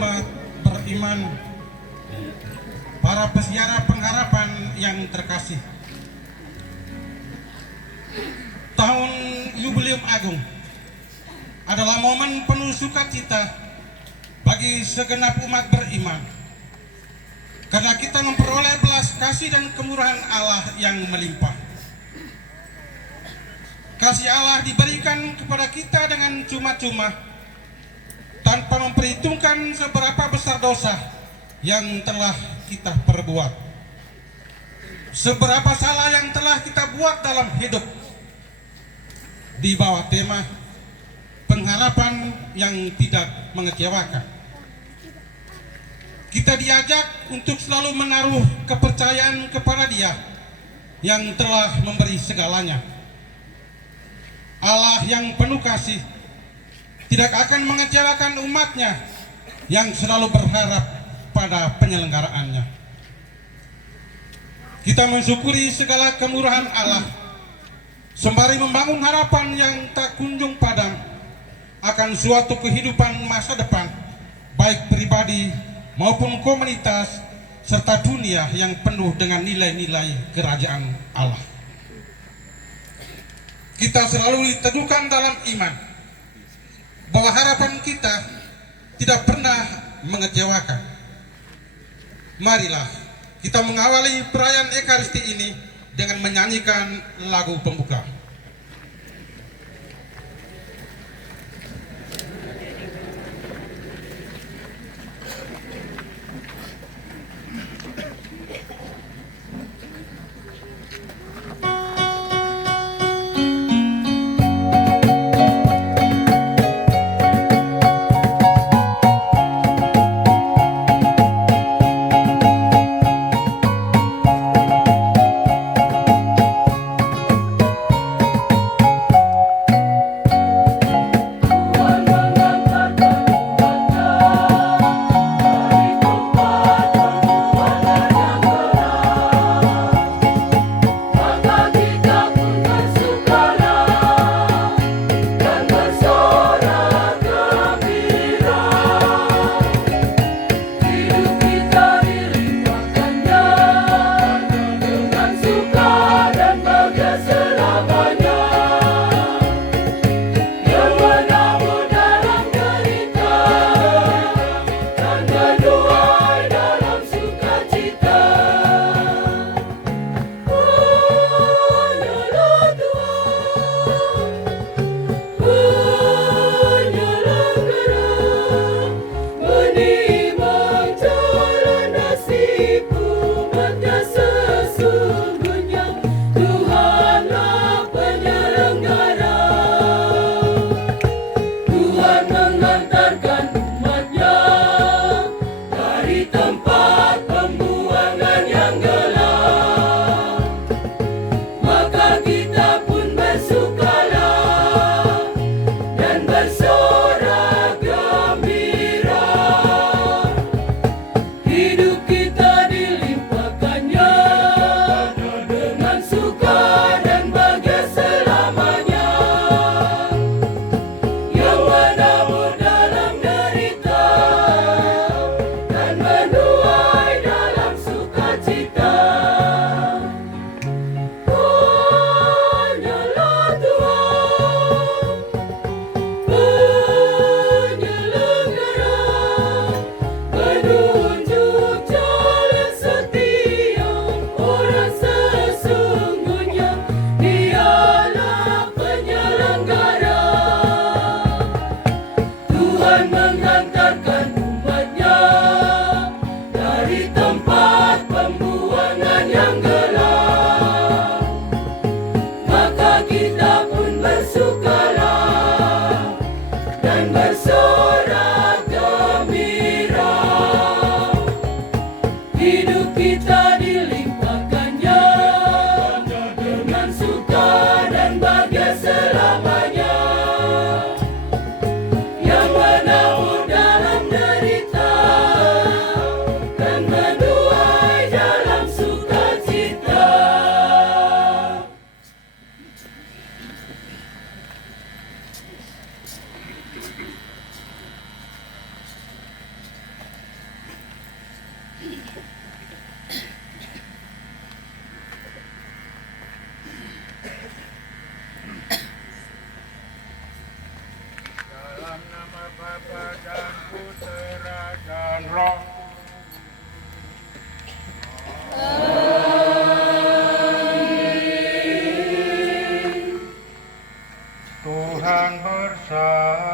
umat beriman, para peziarah pengharapan yang terkasih. Tahun Jubileum Agung adalah momen penuh sukacita bagi segenap umat beriman, karena kita memperoleh belas kasih dan kemurahan Allah yang melimpah. Kasih Allah diberikan kepada kita dengan cuma-cuma, tanpa memperhitungkan seberapa besar dosa yang telah kita perbuat, seberapa salah yang telah kita buat dalam hidup. Di bawah tema pengharapan yang tidak mengecewakan, kita diajak untuk selalu menaruh kepercayaan kepada Dia yang telah memberi segalanya. Allah yang penuh kasih tidak akan mengecewakan umatnya yang selalu berharap pada penyelenggaraannya. Kita mensyukuri segala kemurahan Allah, sembari membangun harapan yang tak kunjung padam akan suatu kehidupan masa depan, baik pribadi maupun komunitas serta dunia yang penuh dengan nilai-nilai kerajaan Allah. Kita selalu diteguhkan dalam iman bahwa harapan kita tidak pernah mengecewakan. Marilah kita mengawali perayaan Ekaristi ini dengan menyanyikan lagu pembuka. Putra dan Roh. Tuhan bersamamu.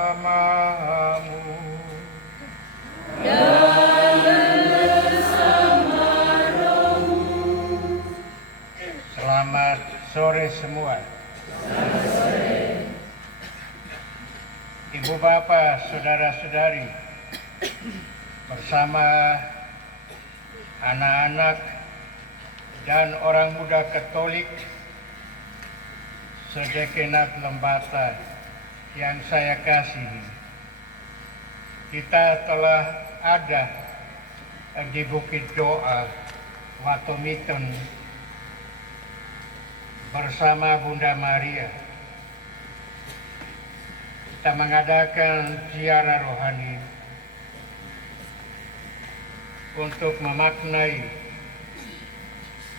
Selamat sore semua. Ibu bapak, saudara-saudari, bersama anak-anak dan orang muda Katolik sejegenap Lembata yang saya kasihi, kita telah ada di Bukit Doa Watomiton bersama Bunda Maria. Kita mengadakan ziarah rohani untuk memaknai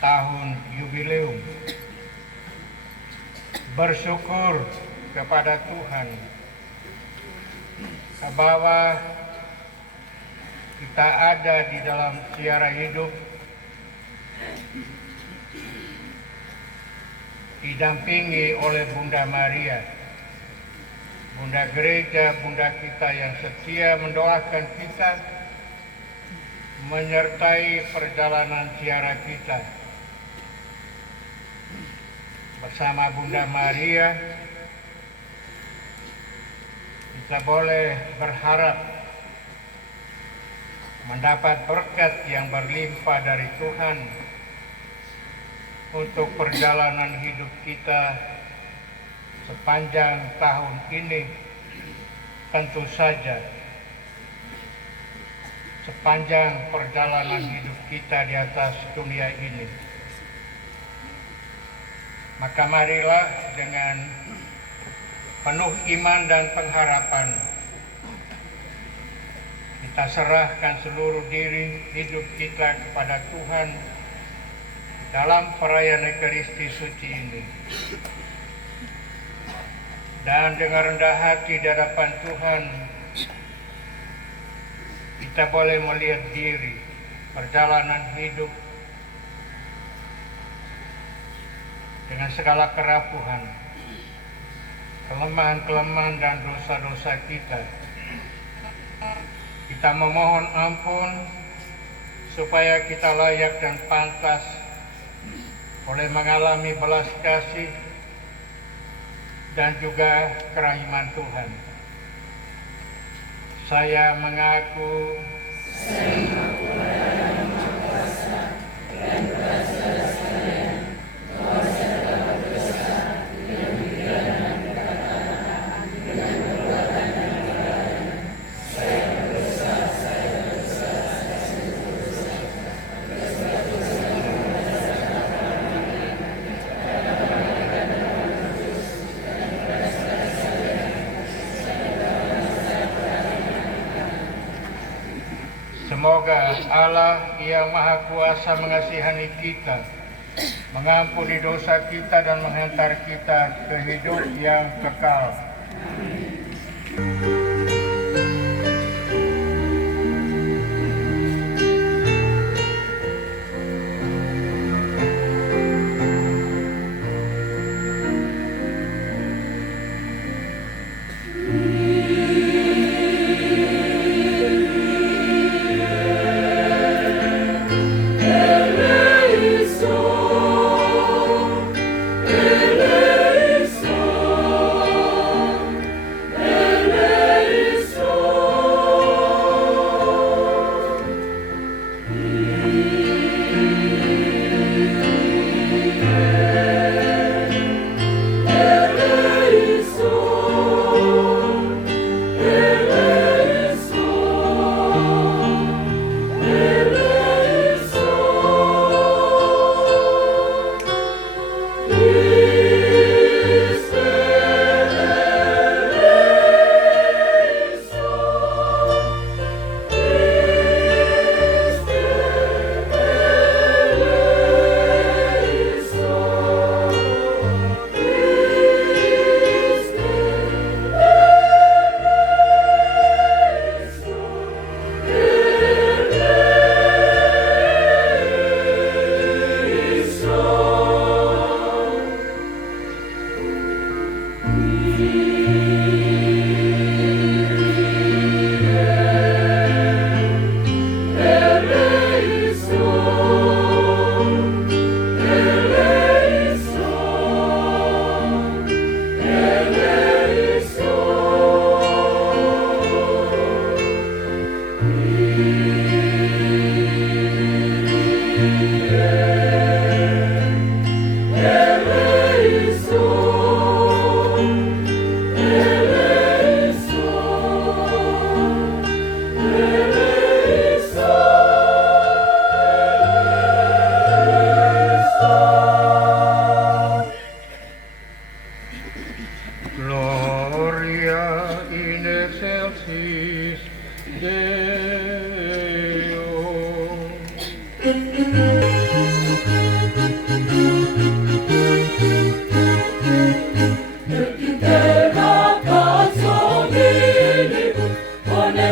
tahun jubileum, bersyukur kepada Tuhan bahwa kita ada di dalam ziarah hidup didampingi oleh Bunda Maria, Bunda Gereja, Bunda kita yang setia mendoakan kita, menyertai perjalanan ziarah kita. Bersama Bunda Maria, kita boleh berharap mendapat berkat yang berlimpah dari Tuhan untuk perjalanan hidup kita sepanjang tahun ini, tentu saja sepanjang perjalanan hidup kita di atas dunia ini. Maka marilah dengan penuh iman dan pengharapan kita serahkan seluruh diri hidup kita kepada Tuhan dalam perayaan Ekaristi Suci ini. Dan dengan rendah hati di hadapan Tuhan, kita boleh melihat diri, perjalanan hidup dengan segala kerapuhan, kelemahan-kelemahan dan dosa-dosa kita. Kita memohon ampun supaya kita layak dan pantas boleh mengalami belas kasih dan juga kerahiman Tuhan. Saya mengaku semoga Allah yang Maha Kuasa mengasihani kita, mengampuni dosa kita dan menghantar kita ke hidup yang kekal.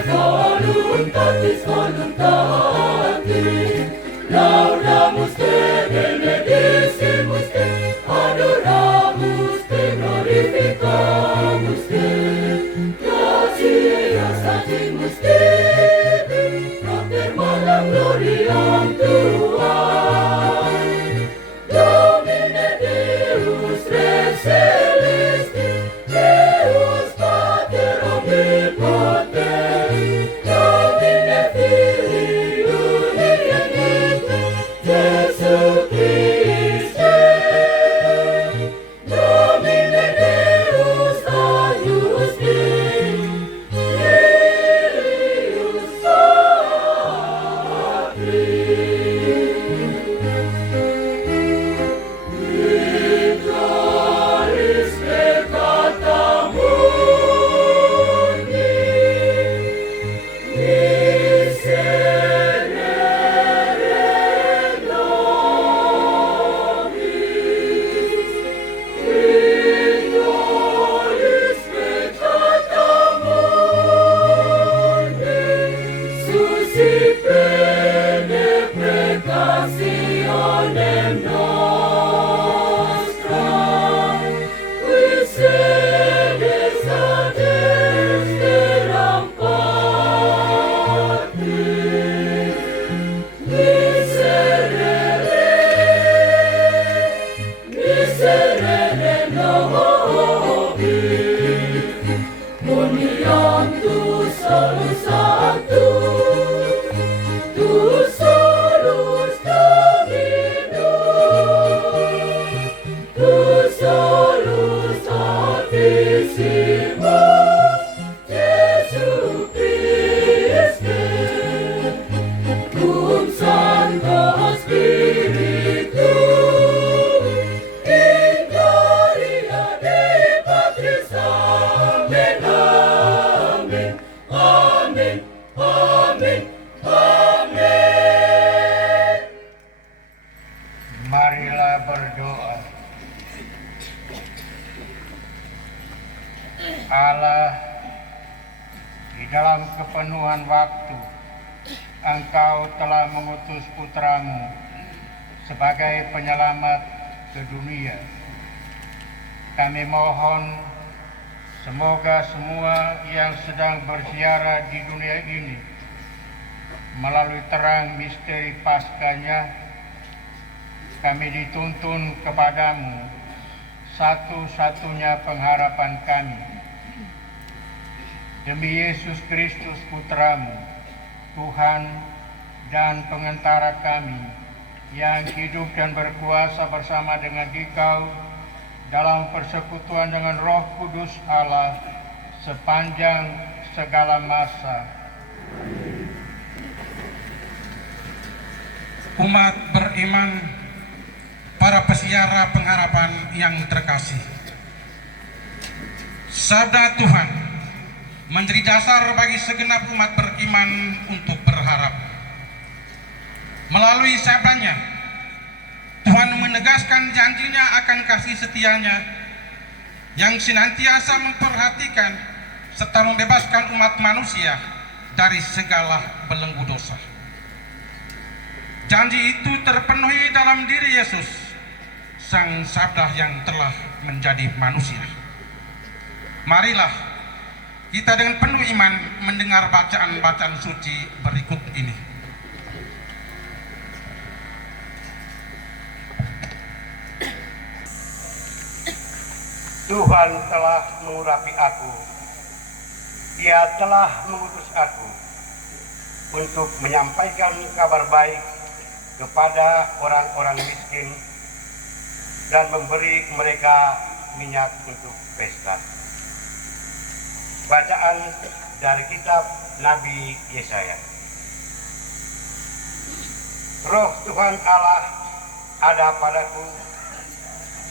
Voluntatis voluntatis, laudamus te, benedicimus te, adoramus te, glorificamus te, gratias atimus te, propter malam gloriam tuae, Domine Deus Rex celesti, Deus Pater omnipotens, Domine Filii unii genite, Jesu Christe, Domine Deus agnus Dei, Filius Patris, Victoris peccata mundi, miserere nobis, Victoris peccata mundi, suscipere preccationem nostram, qui sedes ad exteram Patris, miserere nobis, uniam tu solus sanctus, tu solus Dominus, tu solus Altissimus, Jesu Christe, cum Sancto Spiritus, in gloria Dei Patris, amen, amen, amen, amen, amen. Marilah berdoa. Allah, di dalam kepenuhan waktu, Engkau telah mengutus putramu sebagai penyelamat ke dunia. Kami mohon semoga semua yang sedang berziarah di dunia ini melalui terang misteri Paskahnya, kami dituntun kepadamu, satu-satunya pengharapan kami. Demi Yesus Kristus Putramu, Tuhan dan pengantara kami, yang hidup dan berkuasa bersama dengan Dikau dalam persekutuan dengan Roh Kudus Allah sepanjang segala masa. Umat beriman, para peziarah pengharapan yang terkasih, sabda Tuhan menjadi dasar bagi segenap umat beriman untuk berharap. Melalui sabdanya, Tuhan menegaskan janjinya akan kasih setianya yang senantiasa memperhatikan serta membebaskan umat manusia dari segala belenggu dosa. Janji itu terpenuhi dalam diri Yesus, Sang Sabda yang telah menjadi manusia. Marilah kita dengan penuh iman mendengar bacaan-bacaan suci berikut ini. Tuhan telah mengurapi aku. Dia telah mengutus aku untuk menyampaikan kabar baik kepada orang-orang miskin dan memberi mereka minyak untuk pesta. Bacaan dari kitab Nabi Yesaya. Roh Tuhan Allah ada padaku,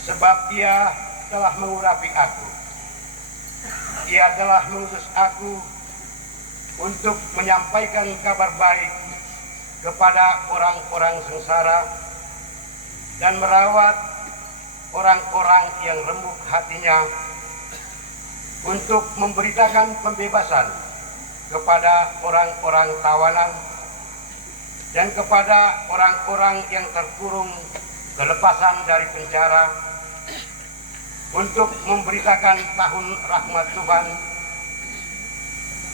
sebab Dia telah mengurapi aku. Ia telah mengutus aku untuk menyampaikan kabar baik kepada orang-orang sengsara dan merawat orang-orang yang remuk hatinya, untuk memberitakan pembebasan kepada orang-orang tawanan dan kepada orang-orang yang terkurung kelepasan dari penjara, untuk memberitakan tahun rahmat Tuhan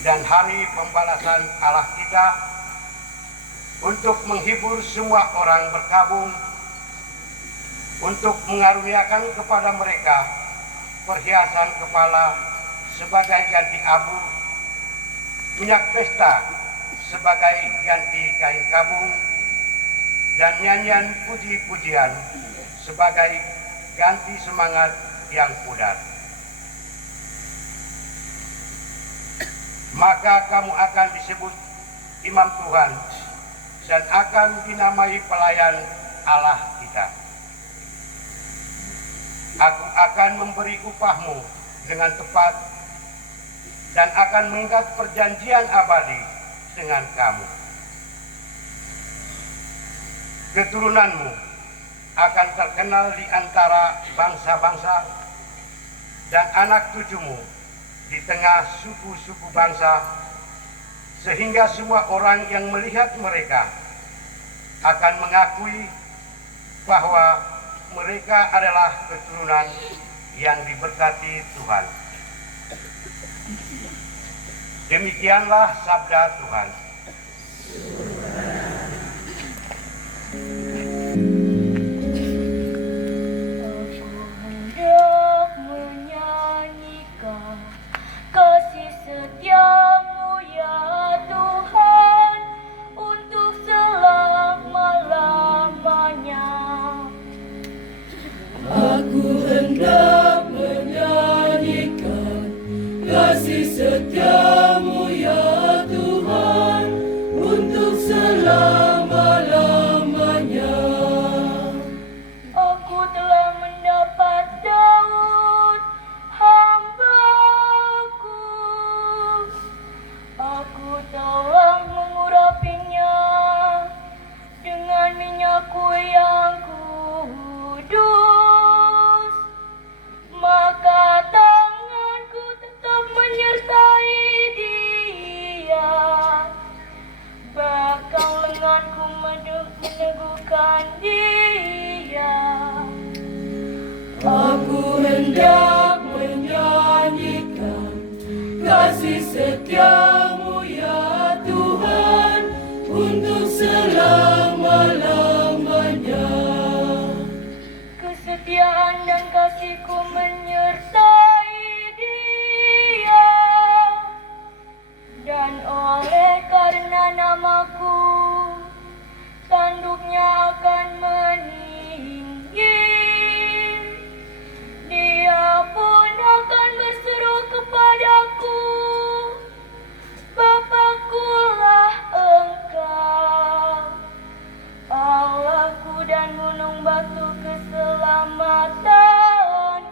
dan hari pembalasan Allah kita, untuk menghibur semua orang berkabung, untuk mengaruniakan kepada mereka perhiasan kepala sebagai ganti abu, minyak pesta sebagai ganti kain kabung, dan nyanyian puji-pujian sebagai ganti semangat yang pudar. Maka kamu akan disebut imam Tuhan dan akan dinamai pelayan Allah kita. Aku akan memberi upahmu dengan tepat dan akan mengikat perjanjian abadi dengan kamu. Keturunanmu akan terkenal di antara bangsa-bangsa dan anak cucumu di tengah suku-suku bangsa, sehingga semua orang yang melihat mereka akan mengakui bahwa mereka adalah keturunan yang diberkati Tuhan. Demikianlah sabda Tuhan. Hendak menyanyikan kasih setiamu ya Tuhan untuk selama-lamanya. Aku hendak menyanyikan kasih setiamu ya Tuhan untuk selama-lamanya. Aku telah mendapat Daud hambaku. Aku telah mengurapinya dengan minyakku yang kudus. Maka tanganku tetap menyertai dia, bahkan lenganku meneguhkan dia. Aku hendak menyanyikan kasih setiamu ya Tuhan untuk selama-lamanya. Kesetiaan dan kasihku menyertai dia, dan oleh karena namaku tanduknya akan meninggi. Dia pun akan berseru kepadaku, Bapakkulah Engkau, Allahku dan gunung batu keselamatan.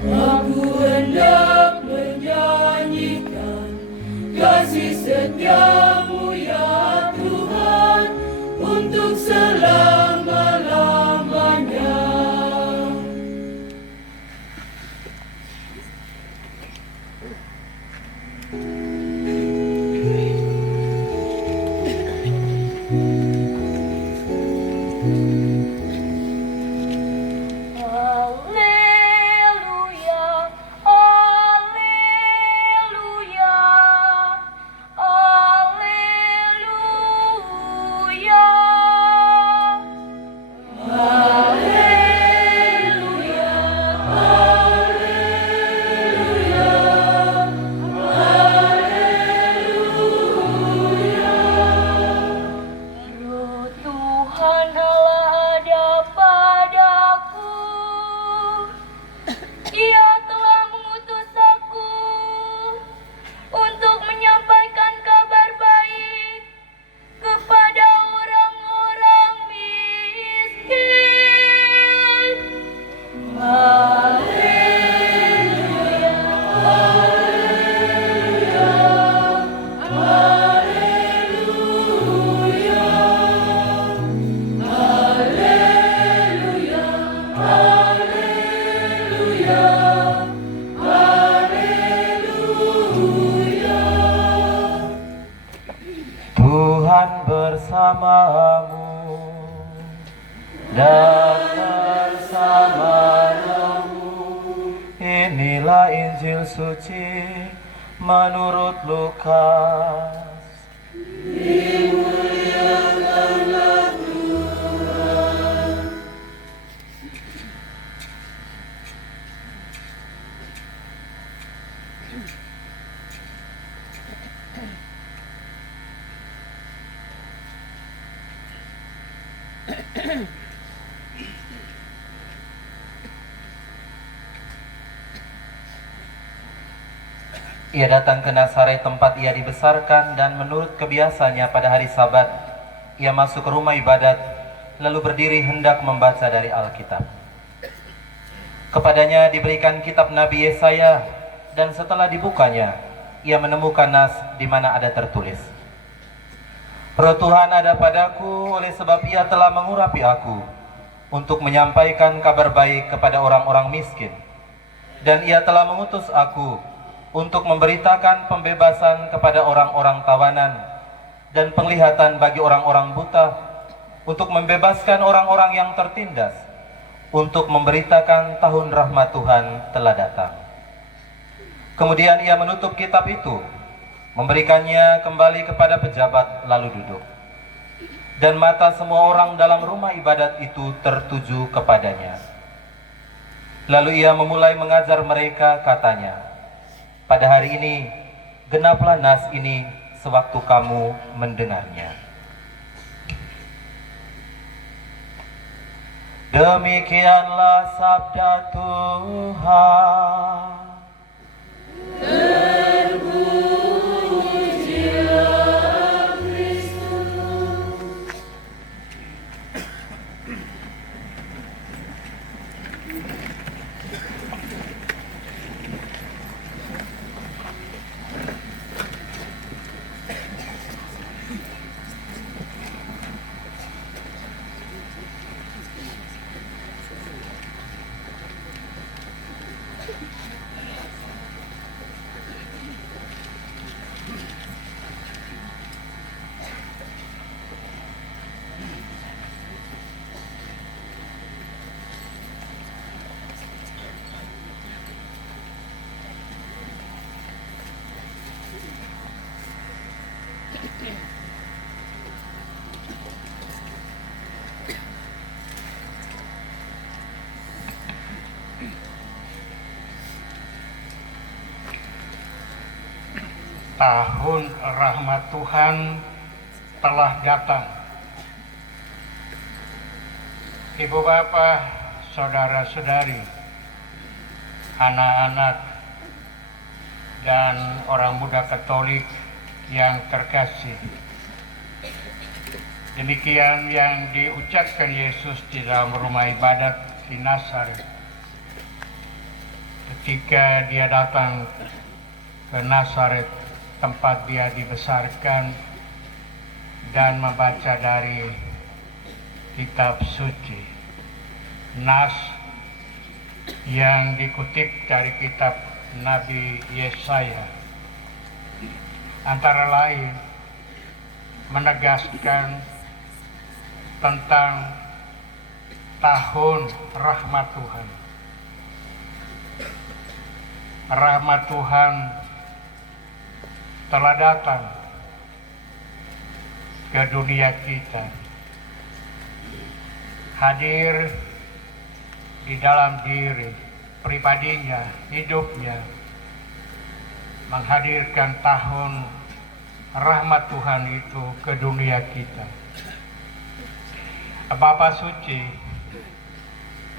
Aku hendak menyanyikan kasih setiamu ya Tuhan untuk selama-lamanya. Haleluya, haleluya, haleluya. bersamamu dan bersama rohmu. Inilah Injil suci menurut Lukas. Dimuliakanlah Tuhan. Ia datang ke Nazaret tempat ia dibesarkan, dan menurut kebiasaannya pada hari Sabat ia masuk ke rumah ibadat lalu berdiri hendak membaca dari Alkitab. Kepadanya diberikan kitab Nabi Yesaya, dan setelah dibukanya ia menemukan nas di mana ada tertulis, Roh Tuhan ada padaku, oleh sebab ia telah mengurapi aku untuk menyampaikan kabar baik kepada orang-orang miskin, dan ia telah mengutus aku untuk memberitakan pembebasan kepada orang-orang tawanan dan penglihatan bagi orang-orang buta, untuk membebaskan orang-orang yang tertindas, untuk memberitakan tahun rahmat Tuhan telah datang. Kemudian ia menutup kitab itu, memberikannya kembali kepada pejabat, lalu duduk. Dan mata semua orang dalam rumah ibadat itu tertuju kepadanya. Lalu ia memulai mengajar mereka, katanya, pada hari ini genaplah nas ini sewaktu kamu mendengarnya. Demikianlah sabda Tuhan. Terpujilah Kristus. Tahun rahmat Tuhan telah datang. Ibu bapak, saudara-saudari, anak-anak, dan orang muda Katolik yang terkasih. Demikian yang diucapkan Yesus di dalam rumah ibadat di Nazaret. Ketika dia datang ke Nazaret, tempat dia dibesarkan, dan membaca dari kitab suci, nas yang dikutip dari kitab Nabi Yesaya, antara lain menegaskan tentang tahun rahmat Tuhan. Rahmat Tuhan telah datang ke dunia kita, hadir di dalam diri pribadinya, hidupnya, menghadirkan tahun rahmat Tuhan itu ke dunia kita. Bapa Suci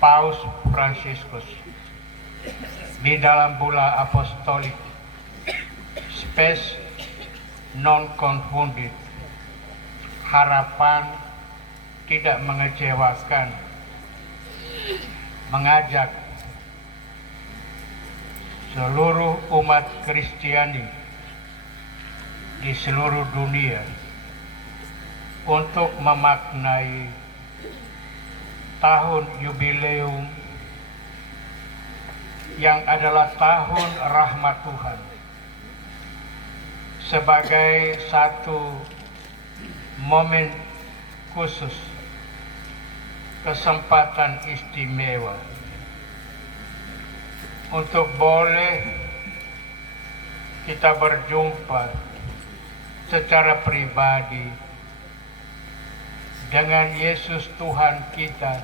Paus Fransiskus di dalam bula apostolik Spes non confundit, harapan tidak mengecewakan, mengajak seluruh umat Kristiani di seluruh dunia untuk memaknai tahun yubileum yang adalah tahun rahmat Tuhan sebagai satu momen khusus, kesempatan istimewa untuk boleh kita berjumpa secara pribadi dengan Yesus Tuhan kita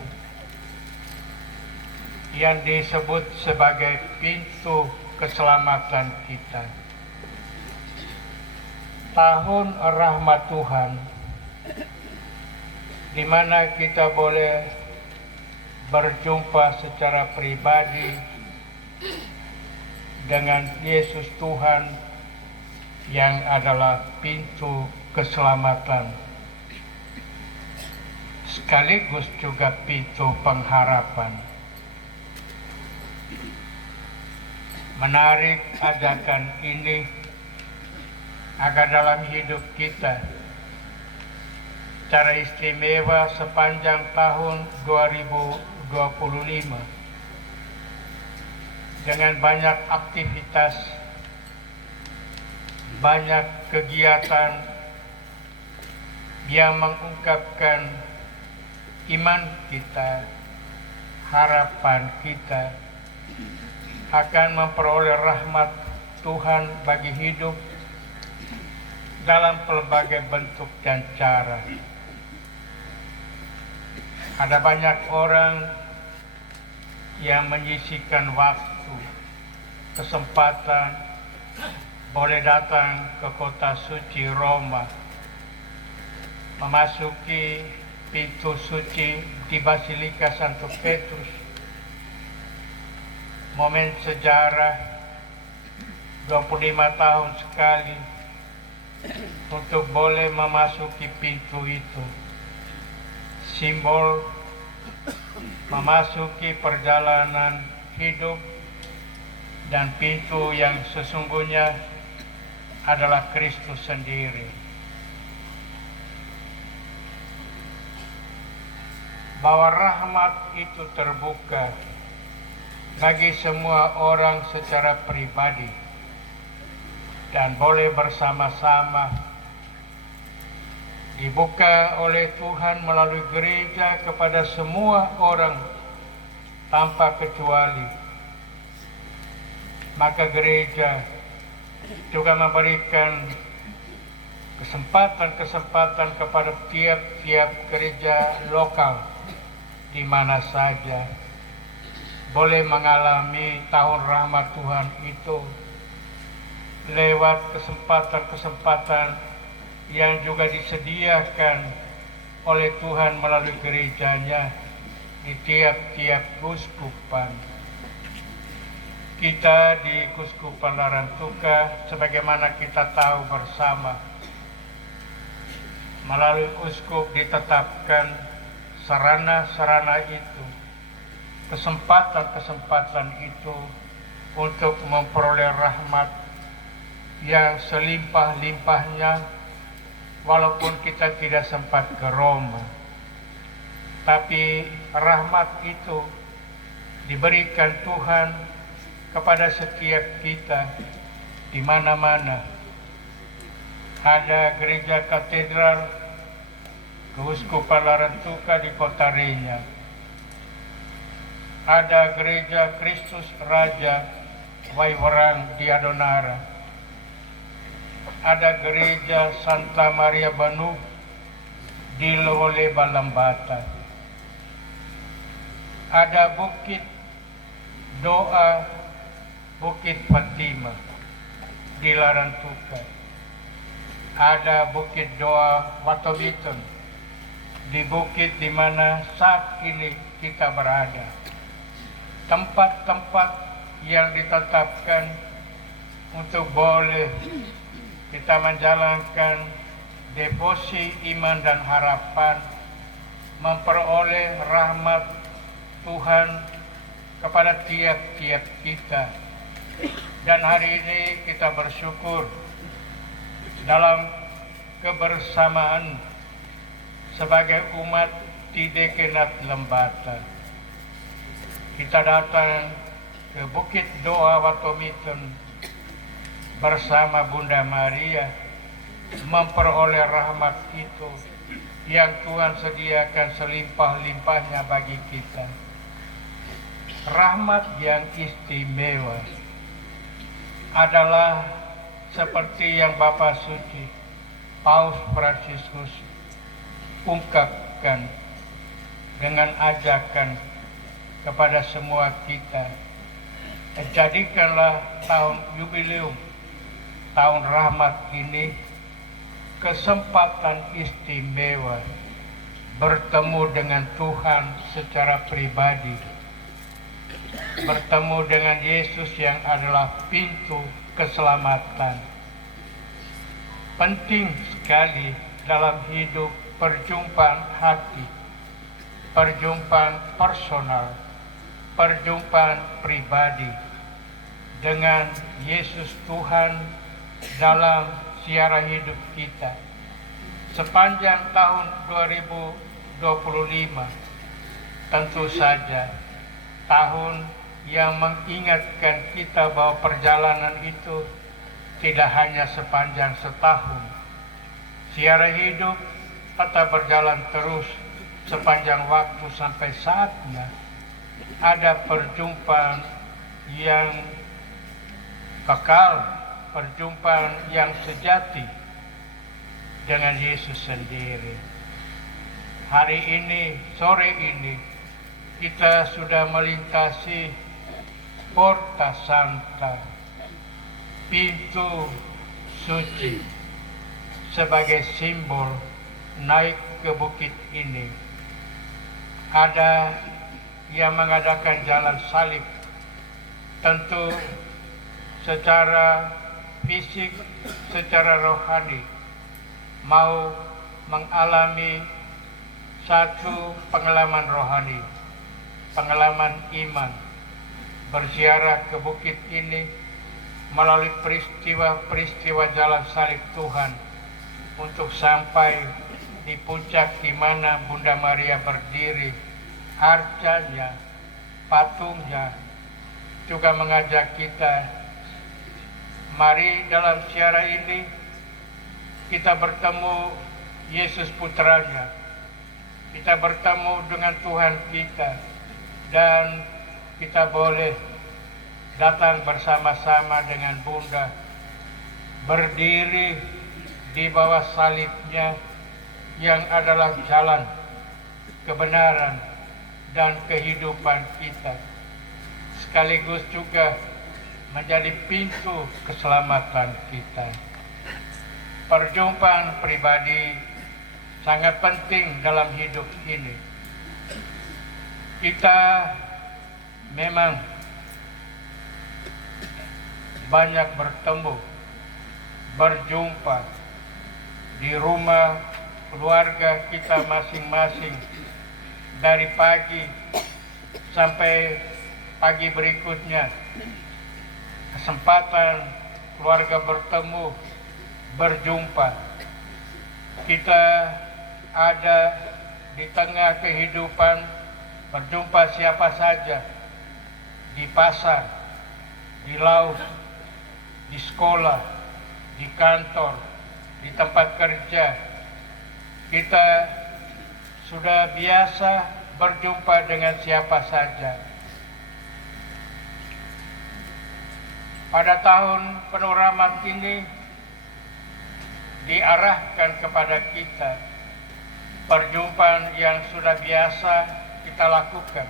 yang disebut sebagai pintu keselamatan kita. Tahun rahmat Tuhan, di mana kita boleh berjumpa secara pribadi dengan Yesus Tuhan yang adalah pintu keselamatan, sekaligus juga pintu pengharapan. Menarik ajakan ini agar dalam hidup kita secara istimewa sepanjang tahun 2025 dengan banyak aktivitas, banyak kegiatan yang mengungkapkan iman kita, harapan kita akan memperoleh rahmat Tuhan bagi hidup dalam pelbagai bentuk dan cara. Ada banyak orang yang menyisihkan waktu, kesempatan, boleh datang ke kota suci Roma, memasuki pintu suci di Basilika Santo Petrus, momen sejarah 25 tahun sekali untuk boleh memasuki pintu itu, simbol memasuki perjalanan hidup, dan pintu yang sesungguhnya adalah Kristus sendiri. Bahwa rahmat itu terbuka bagi semua orang secara pribadi dan boleh bersama-sama dibuka oleh Tuhan melalui gereja kepada semua orang tanpa kecuali. Maka gereja juga memberikan kesempatan kepada tiap-tiap gereja lokal di mana saja boleh mengalami tahun rahmat Tuhan itu lewat kesempatan-kesempatan yang juga disediakan oleh Tuhan melalui gerejanya di tiap-tiap keuskupan. Kita di Keuskupan Larantuka, sebagaimana kita tahu bersama, melalui uskup ditetapkan sarana-sarana itu, kesempatan-kesempatan itu untuk memperoleh rahmat yang selimpah-limpahnya, walaupun kita tidak sempat ke Roma. Tapi rahmat itu diberikan Tuhan kepada setiap kita di mana-mana. Ada gereja katedral Keuskupan Larantuka di Kota Renya. Ada gereja Kristus Raja Waiwerang di Adonara. Ada gereja Santa Maria Banu di Lewole Balambata. Ada Bukit Doa Bukit Fatima di Larantuka. Ada Bukit Doa Watobiton di bukit di mana saat ini kita berada. Tempat-tempat yang ditetapkan untuk boleh kita menjalankan devosi iman dan harapan, memperoleh rahmat Tuhan kepada tiap-tiap kita. Dan hari ini kita bersyukur dalam kebersamaan sebagai umat di Dekenat Lembata. Kita datang ke Bukit Doa Watomiton bersama Bunda Maria memperoleh rahmat itu yang Tuhan sediakan selimpah-limpahnya bagi kita. Rahmat yang istimewa adalah seperti yang Bapa Suci Paus Fransiskus ungkapkan dengan ajakan kepada semua kita. Jadikanlah tahun jubileum, tahun rahmat ini kesempatan istimewa bertemu dengan Tuhan secara pribadi, bertemu dengan Yesus yang adalah pintu keselamatan. Penting sekali dalam hidup perjumpaan hati, perjumpaan personal, perjumpaan pribadi dengan Yesus Tuhan dalam siara hidup kita. Sepanjang tahun 2025 tentu saja tahun yang mengingatkan kita bahwa perjalanan itu tidak hanya sepanjang setahun. Siara hidup tetap berjalan terus sepanjang waktu sampai saatnya ada perjumpaan yang kekal, perjumpaan yang sejati dengan Yesus sendiri. Hari ini, sore ini, kita sudah melintasi Porta Santa, pintu suci, sebagai simbol naik ke bukit ini. Ada yang mengadakan jalan salib, tentu secara fisik, secara rohani, mau mengalami satu pengalaman rohani, pengalaman iman, berziarah ke bukit ini melalui peristiwa-peristiwa jalan salib Tuhan untuk sampai di puncak di mana Bunda Maria berdiri, arcanya, patungnya juga mengajak kita, mari dalam siara ini kita bertemu Yesus putranya, kita bertemu dengan Tuhan kita, dan kita boleh datang bersama-sama dengan Bunda, berdiri di bawah salibnya yang adalah jalan kebenaran dan kehidupan kita, sekaligus juga menjadi pintu keselamatan kita. Perjumpaan pribadi sangat penting dalam hidup ini. Kita memang banyak bertemu, berjumpa di rumah keluarga kita masing-masing dari pagi sampai pagi berikutnya. Kesempatan keluarga bertemu, berjumpa. Kita ada di tengah kehidupan, berjumpa siapa saja, di pasar, di laut, di sekolah, di kantor, di tempat kerja. Kita sudah biasa berjumpa dengan siapa saja. Pada tahun penuh rahmat ini diarahkan kepada kita perjumpaan yang sudah biasa kita lakukan,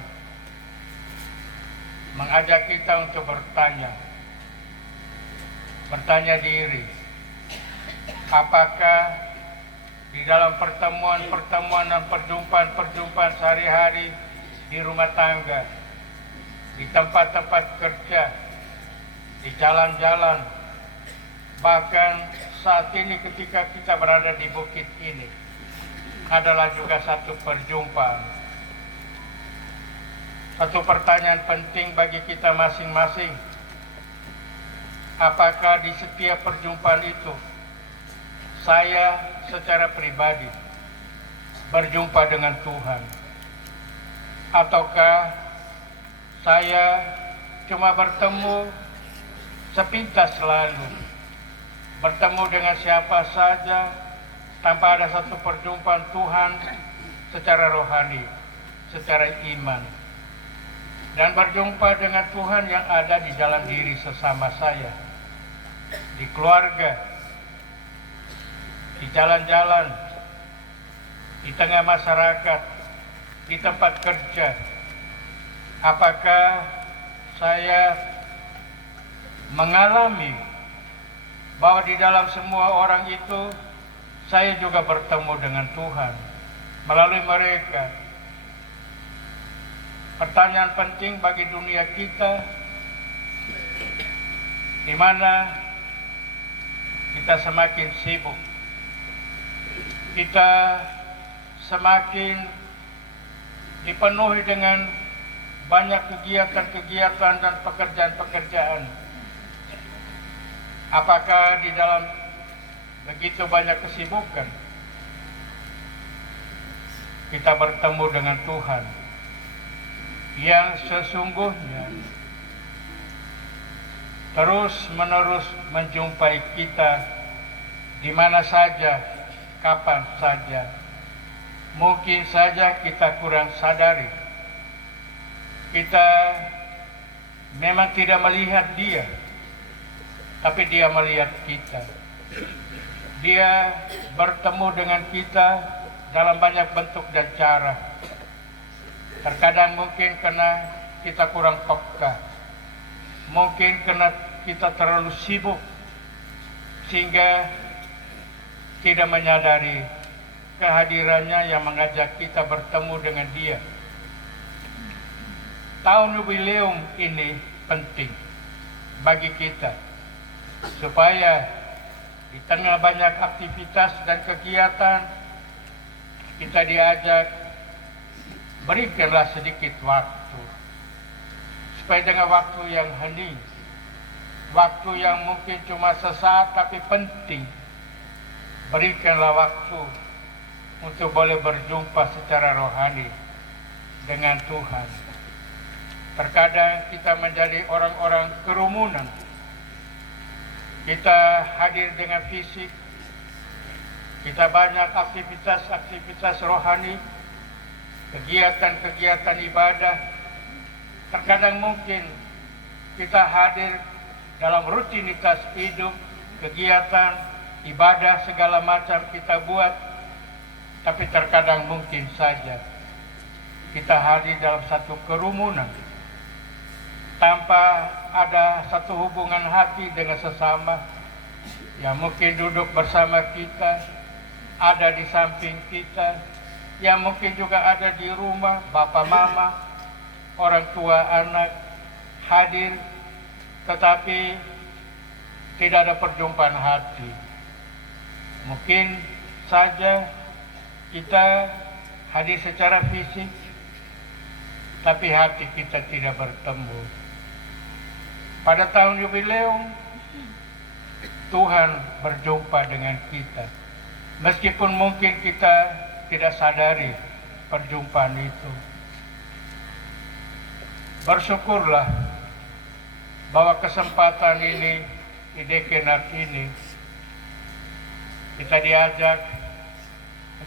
mengajak kita untuk bertanya diri, apakah di dalam pertemuan dan perjumpaan sehari-hari di rumah tangga, di tempat-tempat kerja, di jalan-jalan, bahkan saat ini ketika kita berada di bukit ini adalah juga satu perjumpaan. Satu pertanyaan penting bagi kita masing-masing, apakah di setiap perjumpaan itu saya secara pribadi berjumpa dengan Tuhan, ataukah saya cuma bertemu sepintas lalu bertemu dengan siapa saja tanpa ada satu perjumpaan Tuhan secara rohani, secara iman, dan berjumpa dengan Tuhan yang ada di dalam diri sesama saya, di keluarga, di jalan-jalan, di tengah masyarakat, di tempat kerja. Apakah saya mengalami bahwa di dalam semua orang itu saya juga bertemu dengan Tuhan melalui mereka? Pertanyaan penting bagi dunia kita, di mana kita semakin sibuk, kita semakin dipenuhi dengan banyak kegiatan-kegiatan dan pekerjaan-pekerjaan. Apakah di dalam begitu banyak kesibukan kita bertemu dengan Tuhan yang sesungguhnya terus-menerus menjumpai kita di mana saja, kapan saja? Mungkin saja kita kurang sadari. Kita memang tidak melihat Dia, tapi Dia melihat kita. Dia bertemu dengan kita dalam banyak bentuk dan cara. Terkadang mungkin karena kita kurang peka, mungkin karena kita terlalu sibuk sehingga tidak menyadari kehadirannya yang mengajak kita bertemu dengan Dia. Tahun jubileum ini penting bagi kita supaya di tengah banyak aktivitas dan kegiatan kita diajak, berikanlah sedikit waktu supaya dengan waktu yang hening, waktu yang mungkin cuma sesaat tapi penting, berikanlah waktu untuk boleh berjumpa secara rohani dengan Tuhan. Terkadang kita menjadi orang-orang kerumunan. Kita hadir dengan fisik, kita banyak aktivitas-aktivitas rohani, kegiatan-kegiatan ibadah. Terkadang mungkin kita hadir dalam rutinitas hidup, kegiatan, ibadah segala macam kita buat, tapi terkadang mungkin saja kita hadir dalam satu kerumunan tanpa ada satu hubungan hati dengan sesama yang mungkin duduk bersama kita, ada di samping kita, yang mungkin juga ada di rumah, bapak mama, orang tua anak hadir, tetapi tidak ada perjumpaan hati. Mungkin saja kita hadir secara fisik, tapi hati kita tidak bertemu. Pada tahun jubileum, Tuhan berjumpa dengan kita. Meskipun mungkin kita tidak sadari perjumpaan itu. Bersyukurlah bahwa kesempatan ini, di dekenat ini, kita diajak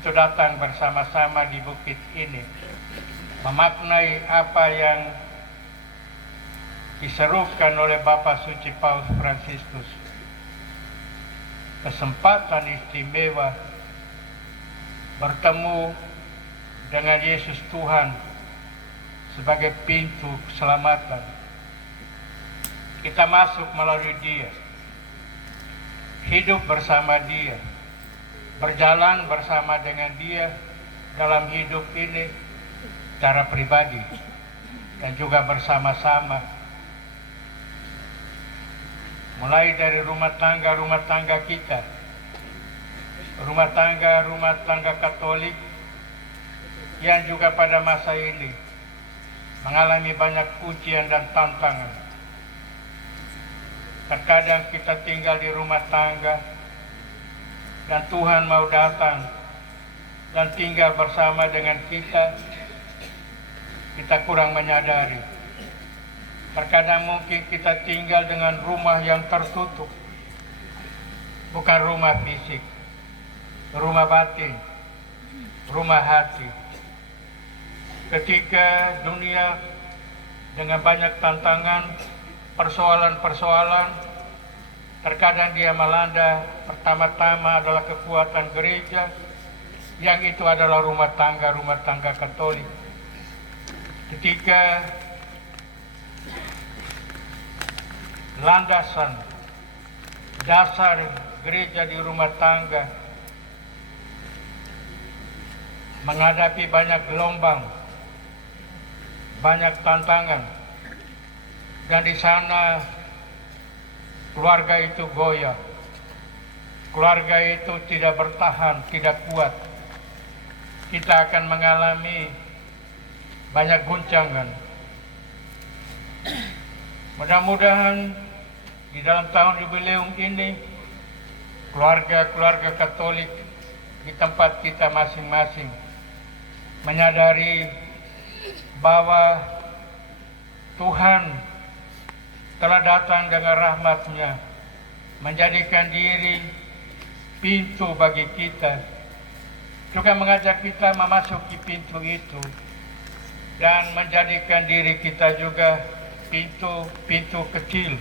untuk datang bersama-sama di bukit ini, memaknai apa yang diserukan oleh Bapak Suci Paus Fransiskus. Kesempatan istimewa bertemu dengan Yesus Tuhan sebagai pintu keselamatan. Kita masuk melalui Dia, hidup bersama Dia, berjalan bersama dengan Dia dalam hidup ini secara pribadi dan juga bersama-sama. Mulai dari rumah tangga kita, rumah tangga Katolik yang juga pada masa ini mengalami banyak ujian dan tantangan. Terkadang kita tinggal di rumah tangga dan Tuhan mau datang dan tinggal bersama dengan kita, kita kurang menyadari. Terkadang mungkin kita tinggal dengan rumah yang tertutup, bukan rumah fisik, rumah batin, rumah hati. Ketika dunia dengan banyak tantangan, persoalan-persoalan, terkadang dia melanda, pertama-tama adalah kekuatan gereja, yang itu adalah rumah tangga Katolik. Ketika landasan dasar gereja di rumah tangga menghadapi banyak gelombang, banyak tantangan, dan di sana keluarga itu goyah, keluarga itu tidak bertahan, tidak kuat, kita akan mengalami banyak guncangan. Mudah-mudahan di dalam tahun jubileum ini, keluarga-keluarga Katolik di tempat kita masing-masing menyadari bahwa Tuhan telah datang dengan rahmat-Nya, menjadikan diri pintu bagi kita, juga mengajak kita memasuki pintu itu, dan menjadikan diri kita juga pintu kecil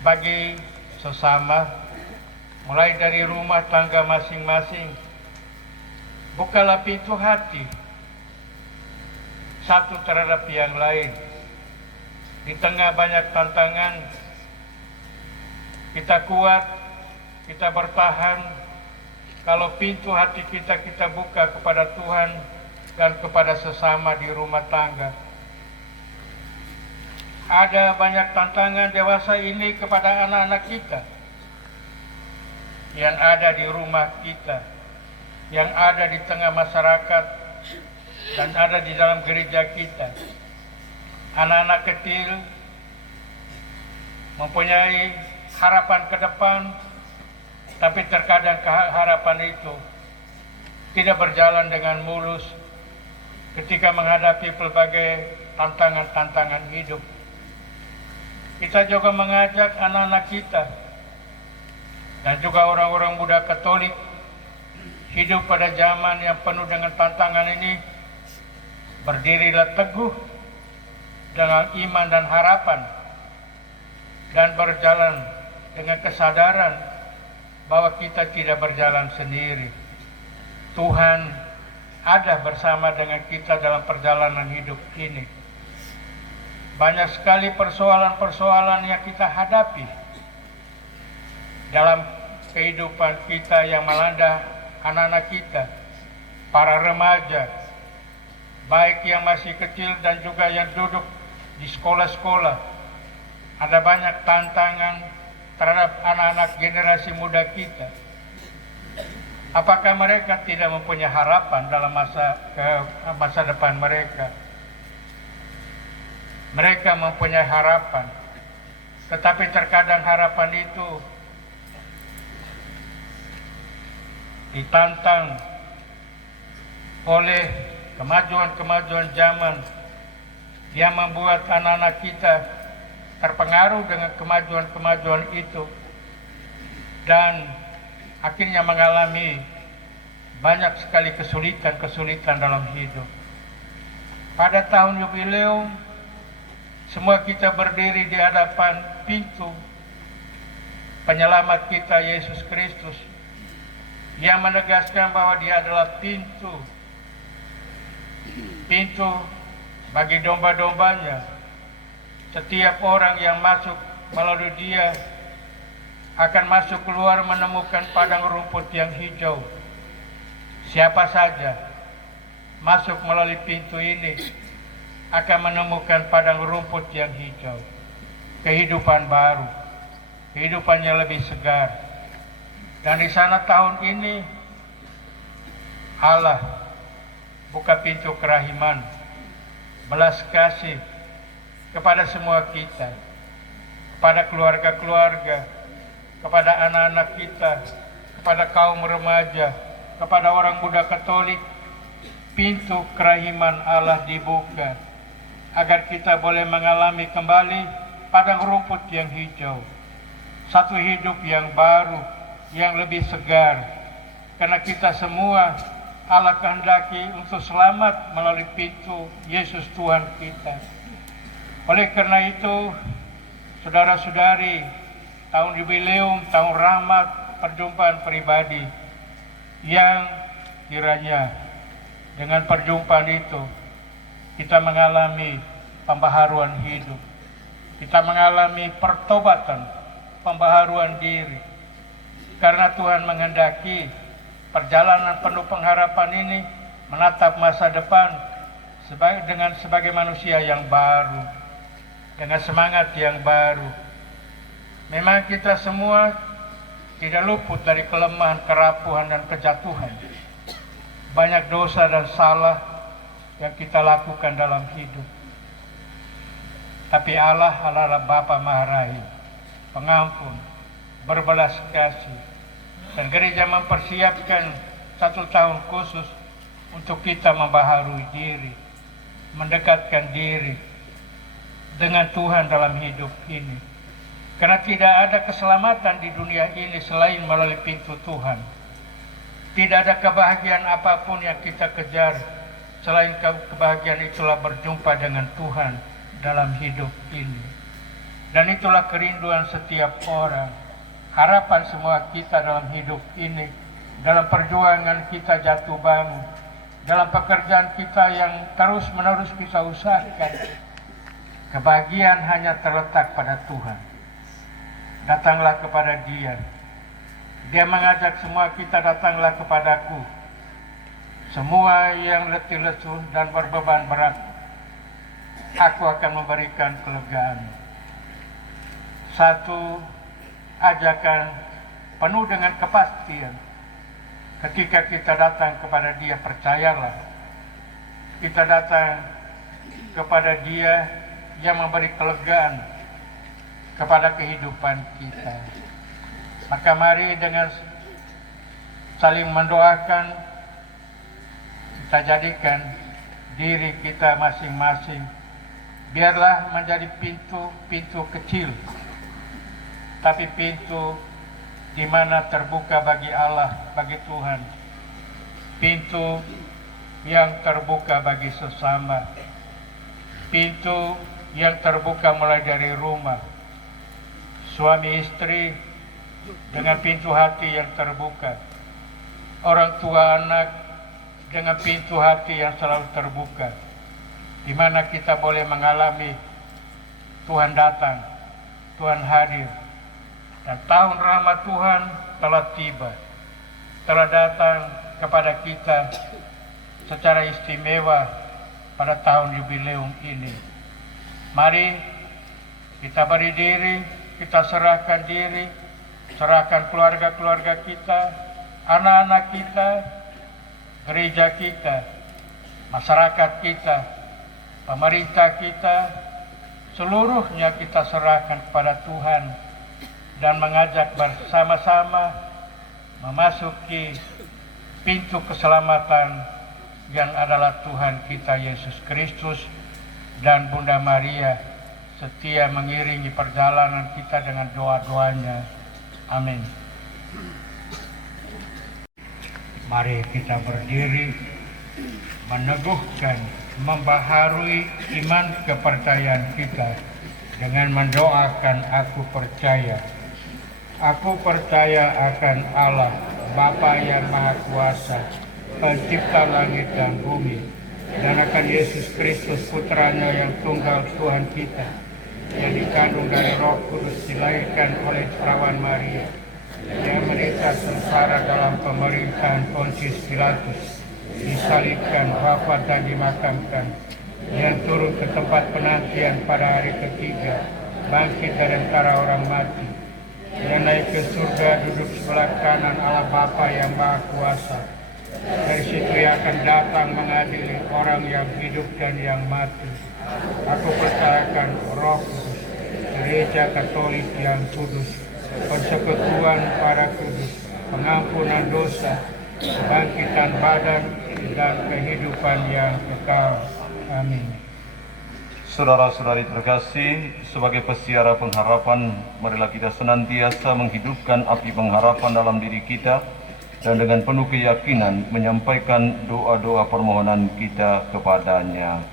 bagi sesama, mulai dari rumah tangga masing-masing. Bukalah pintu hati satu terhadap yang lain. Di tengah banyak tantangan, kita kuat, kita bertahan kalau pintu hati kita buka kepada Tuhan dan kepada sesama di rumah tangga. Ada banyak tantangan dewasa ini kepada anak-anak kita yang ada di rumah kita, yang ada di tengah masyarakat, dan ada di dalam gereja kita. Anak-anak kecil mempunyai harapan ke depan, tapi terkadang harapan itu tidak berjalan dengan mulus ketika menghadapi berbagai tantangan-tantangan hidup. Kita juga mengajak anak-anak kita dan juga orang-orang muda Katolik hidup pada zaman yang penuh dengan tantangan ini. Berdirilah teguh dengan iman dan harapan, dan berjalan dengan kesadaran bahwa kita tidak berjalan sendiri. Tuhan ada bersama dengan kita dalam perjalanan hidup ini. Banyak sekali persoalan-persoalan yang kita hadapi dalam kehidupan kita yang melanda anak-anak kita, para remaja, baik yang masih kecil dan juga yang duduk di sekolah-sekolah. Ada banyak tantangan terhadap anak-anak generasi muda kita. Apakah mereka tidak mempunyai harapan dalam masa depan mereka? Mereka mempunyai harapan, tetapi terkadang harapan itu ditantang oleh kemajuan-kemajuan zaman yang membuat anak-anak kita terpengaruh dengan kemajuan-kemajuan itu dan akhirnya mengalami banyak sekali kesulitan-kesulitan dalam hidup. Pada tahun jubileum, semua kita berdiri di hadapan pintu penyelamat kita, Yesus Kristus, yang menegaskan bahwa Dia adalah pintu bagi domba-dombanya. Setiap orang yang masuk melalui Dia akan masuk keluar menemukan padang rumput yang hijau. Siapa saja masuk melalui pintu ini akan menemukan padang rumput yang hijau, kehidupan baru, kehidupan yang lebih segar. Dan di sana tahun ini Allah buka pintu kerahiman, belas kasih kepada semua kita, kepada keluarga-keluarga, kepada anak-anak kita, kepada kaum remaja, kepada orang muda Katolik. Pintu kerahiman Allah dibuka agar kita boleh mengalami kembali padang rumput yang hijau. satu hidup yang baru, yang lebih segar. Karena kita semua Allah kehendaki untuk selamat melalui pintu Yesus Tuhan kita. Oleh karena itu, saudara-saudari, tahun jubileum, tahun rahmat, perjumpaan pribadi, yang kiranya dengan perjumpaan itu kita mengalami pembaharuan hidup, kita mengalami pertobatan, pembaharuan diri. Karena Tuhan menghendaki perjalanan penuh pengharapan ini menatap masa depan sebagai manusia yang baru, dengan semangat yang baru. Memang kita semua tidak luput dari kelemahan, kerapuhan, dan kejatuhan. Banyak dosa dan salah yang kita lakukan dalam hidup. Tapi Allah adalah Bapa Maharahim, pengampun, berbelas kasih. Dan gereja mempersiapkan 1 tahun khusus untuk kita membaharui diri, mendekatkan diri dengan Tuhan dalam hidup ini. Karena tidak ada keselamatan di dunia ini selain melalui pintu Tuhan. Tidak ada kebahagiaan apapun yang kita kejar selain kebahagiaan itulah berjumpa dengan Tuhan dalam hidup ini. Dan itulah kerinduan setiap orang, harapan semua kita dalam hidup ini, dalam perjuangan kita jatuh bangun, dalam pekerjaan kita yang terus-menerus kita usahakan. Kebahagiaan hanya terletak pada Tuhan. Datanglah kepada Dia. Dia mengajak semua kita, datanglah kepadaku, semua yang letih lesu dan berbeban berat, aku akan memberikan kelegaan. Satu ajakan penuh dengan kepastian. Ketika kita datang kepada Dia, percayalah, kita datang kepada Dia yang memberi kelegaan kepada kehidupan kita. Maka mari dengan saling mendoakan, kita jadikan diri kita masing-masing, biarlah menjadi pintu kecil, tapi pintu di mana terbuka bagi Allah, bagi Tuhan. Pintu yang terbuka bagi sesama. Pintu yang terbuka mulai dari rumah. Suami istri dengan pintu hati yang terbuka. Orang tua anak dengan pintu hati yang selalu terbuka. Di mana kita boleh mengalami Tuhan datang, Tuhan hadir. Dan tahun rahmat Tuhan telah tiba, telah datang kepada kita secara istimewa pada tahun jubileum ini. Mari kita beri diri, kita serahkan diri, serahkan keluarga-keluarga kita, anak-anak kita, gereja kita, masyarakat kita, pemerintah kita, seluruhnya kita serahkan kepada Tuhan dan mengajak bersama-sama memasuki pintu keselamatan yang adalah Tuhan kita Yesus Kristus dan Bunda Maria setia mengiringi perjalanan kita dengan doa-doanya. Amin. Mari kita berdiri, meneguhkan, membaharui iman kepercayaan kita dengan mendoakan aku percaya. Aku percaya akan Allah, Bapa yang Maha Kuasa, Pencipta langit dan bumi, dan akan Yesus Kristus Putranya yang tunggal Tuhan kita, yang dikandung dari Roh Kudus, dilahirkan oleh perawan Maria, yang menderita sengsara dalam pemerintahan Pontius Pilatus, disalibkan, wafat dan dimakamkan, yang turun ke tempat penantian pada hari ketiga, bangkit dari antara orang mati, yang naik ke surga, duduk sebelah kanan Allah Bapa yang Maha Kuasa. Dari situ ia akan datang mengadili orang yang hidup dan yang mati. Aku percayakan Roh Kudus, Gereja Katolik yang kudus, persekutuan para kudus, pengampunan dosa, kebangkitan badan, dan kehidupan yang kekal. Amin. Saudara-saudari terkasih, sebagai pesiara pengharapan, marilah kita senantiasa menghidupkan api pengharapan dalam diri kita dan dengan penuh keyakinan menyampaikan doa-doa permohonan kita kepadanya.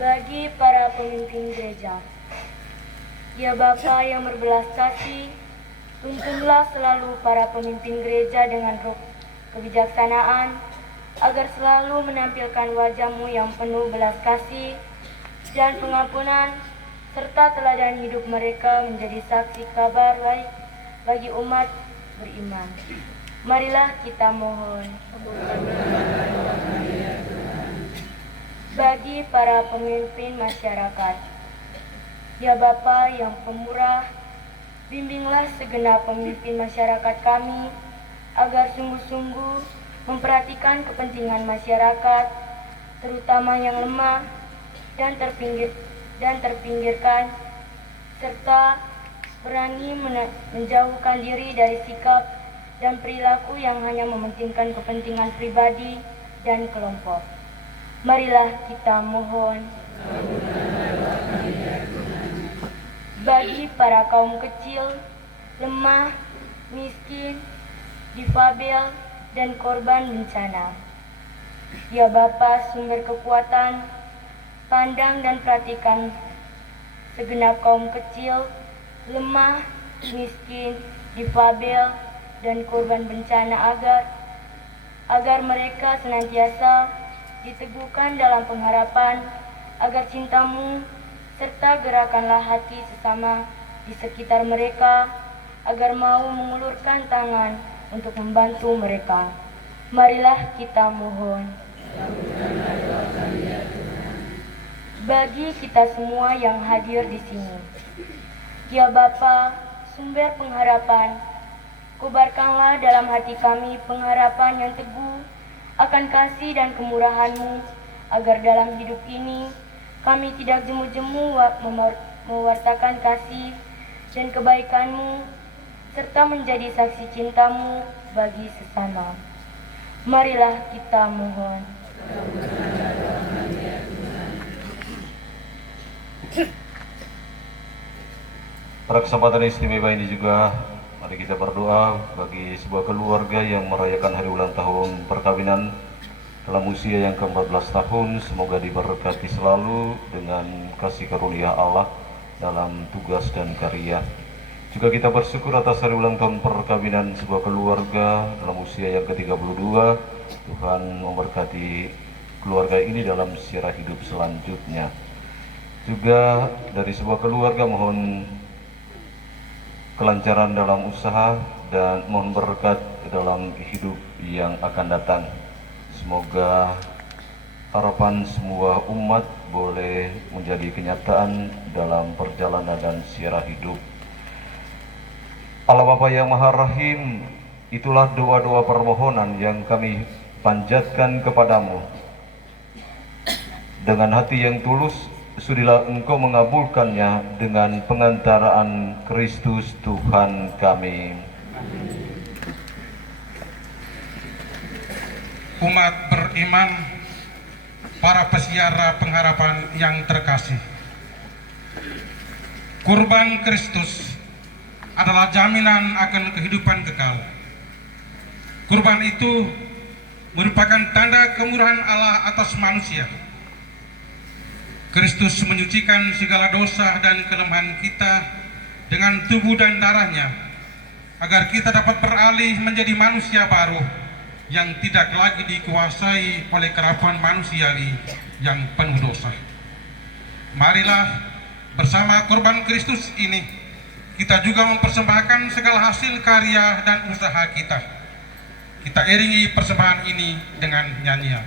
Bagi para pemimpin gereja, ya Bapa yang berbelas kasih, tuntunlah selalu para pemimpin gereja dengan roh kebijaksanaan, agar selalu menampilkan wajah-Mu yang penuh belas kasih dan pengampunan, serta teladan hidup mereka menjadi saksi kabar baik bagi umat beriman. Marilah kita mohon. Bagi para pemimpin masyarakat, ya Bapa yang pemurah, bimbinglah segenap pemimpin masyarakat kami agar sungguh-sungguh memperhatikan kepentingan masyarakat, terutama yang lemah dan terpinggirkan, serta berani menjauhkan diri dari sikap dan perilaku yang hanya mementingkan kepentingan pribadi dan kelompok. Marilah kita mohon. Bagi para kaum kecil, lemah, miskin, difabel, dan korban bencana, ya Bapa sumber kekuatan, pandang dan perhatikan segenap kaum kecil, lemah, miskin, difabel, dan korban bencana agar mereka senantiasa diteguhkan dalam pengharapan, agar cinta-Mu serta gerakanlah hati sesama di sekitar mereka, agar mau mengulurkan tangan untuk membantu mereka. Marilah kita mohon. Bagi kita semua yang hadir di sini, ya Bapa, sumber pengharapan, kobarkanlah dalam hati kami pengharapan yang teguh akan kasih dan kemurahan-Mu, agar dalam hidup ini kami tidak jemu-jemu mewartakan kasih dan kebaikan-Mu, serta menjadi saksi cinta-Mu bagi sesama. Marilah kita mohon. Pada kesempatan istimewa ini juga mari kita berdoa bagi sebuah keluarga yang merayakan hari ulang tahun perkawinan dalam usia yang ke-14 tahun. Semoga diberkati selalu dengan kasih karunia Allah dalam tugas dan karya. Juga kita bersyukur atas hari ulang tahun perkawinan sebuah keluarga dalam usia yang ke-32. Tuhan memberkati keluarga ini dalam sejarah hidup selanjutnya. Juga dari sebuah keluarga mohon kelancaran dalam usaha dan mohon berkat dalam hidup yang akan datang. Semoga harapan semua umat boleh menjadi kenyataan dalam perjalanan dan sejarah hidup. Allah Bapa yang Maha Rahim, itulah doa-doa permohonan yang kami panjatkan kepadamu. Dengan hati yang tulus, sudilah Engkau mengabulkannya dengan pengantaraan Kristus Tuhan kami. Umat beriman, para pesiara pengharapan yang terkasih, kurban Kristus adalah jaminan akan kehidupan kekal. Kurban itu merupakan tanda kemurahan Allah atas manusia. Kristus menyucikan segala dosa dan kelemahan kita dengan tubuh dan darahnya, agar kita dapat beralih menjadi manusia baru yang tidak lagi dikuasai oleh kerapuhan manusiawi yang penuh dosa. Marilah bersama kurban Kristus ini kita juga mempersembahkan segala hasil karya dan usaha kita. Kita iringi persembahan ini dengan nyanyian.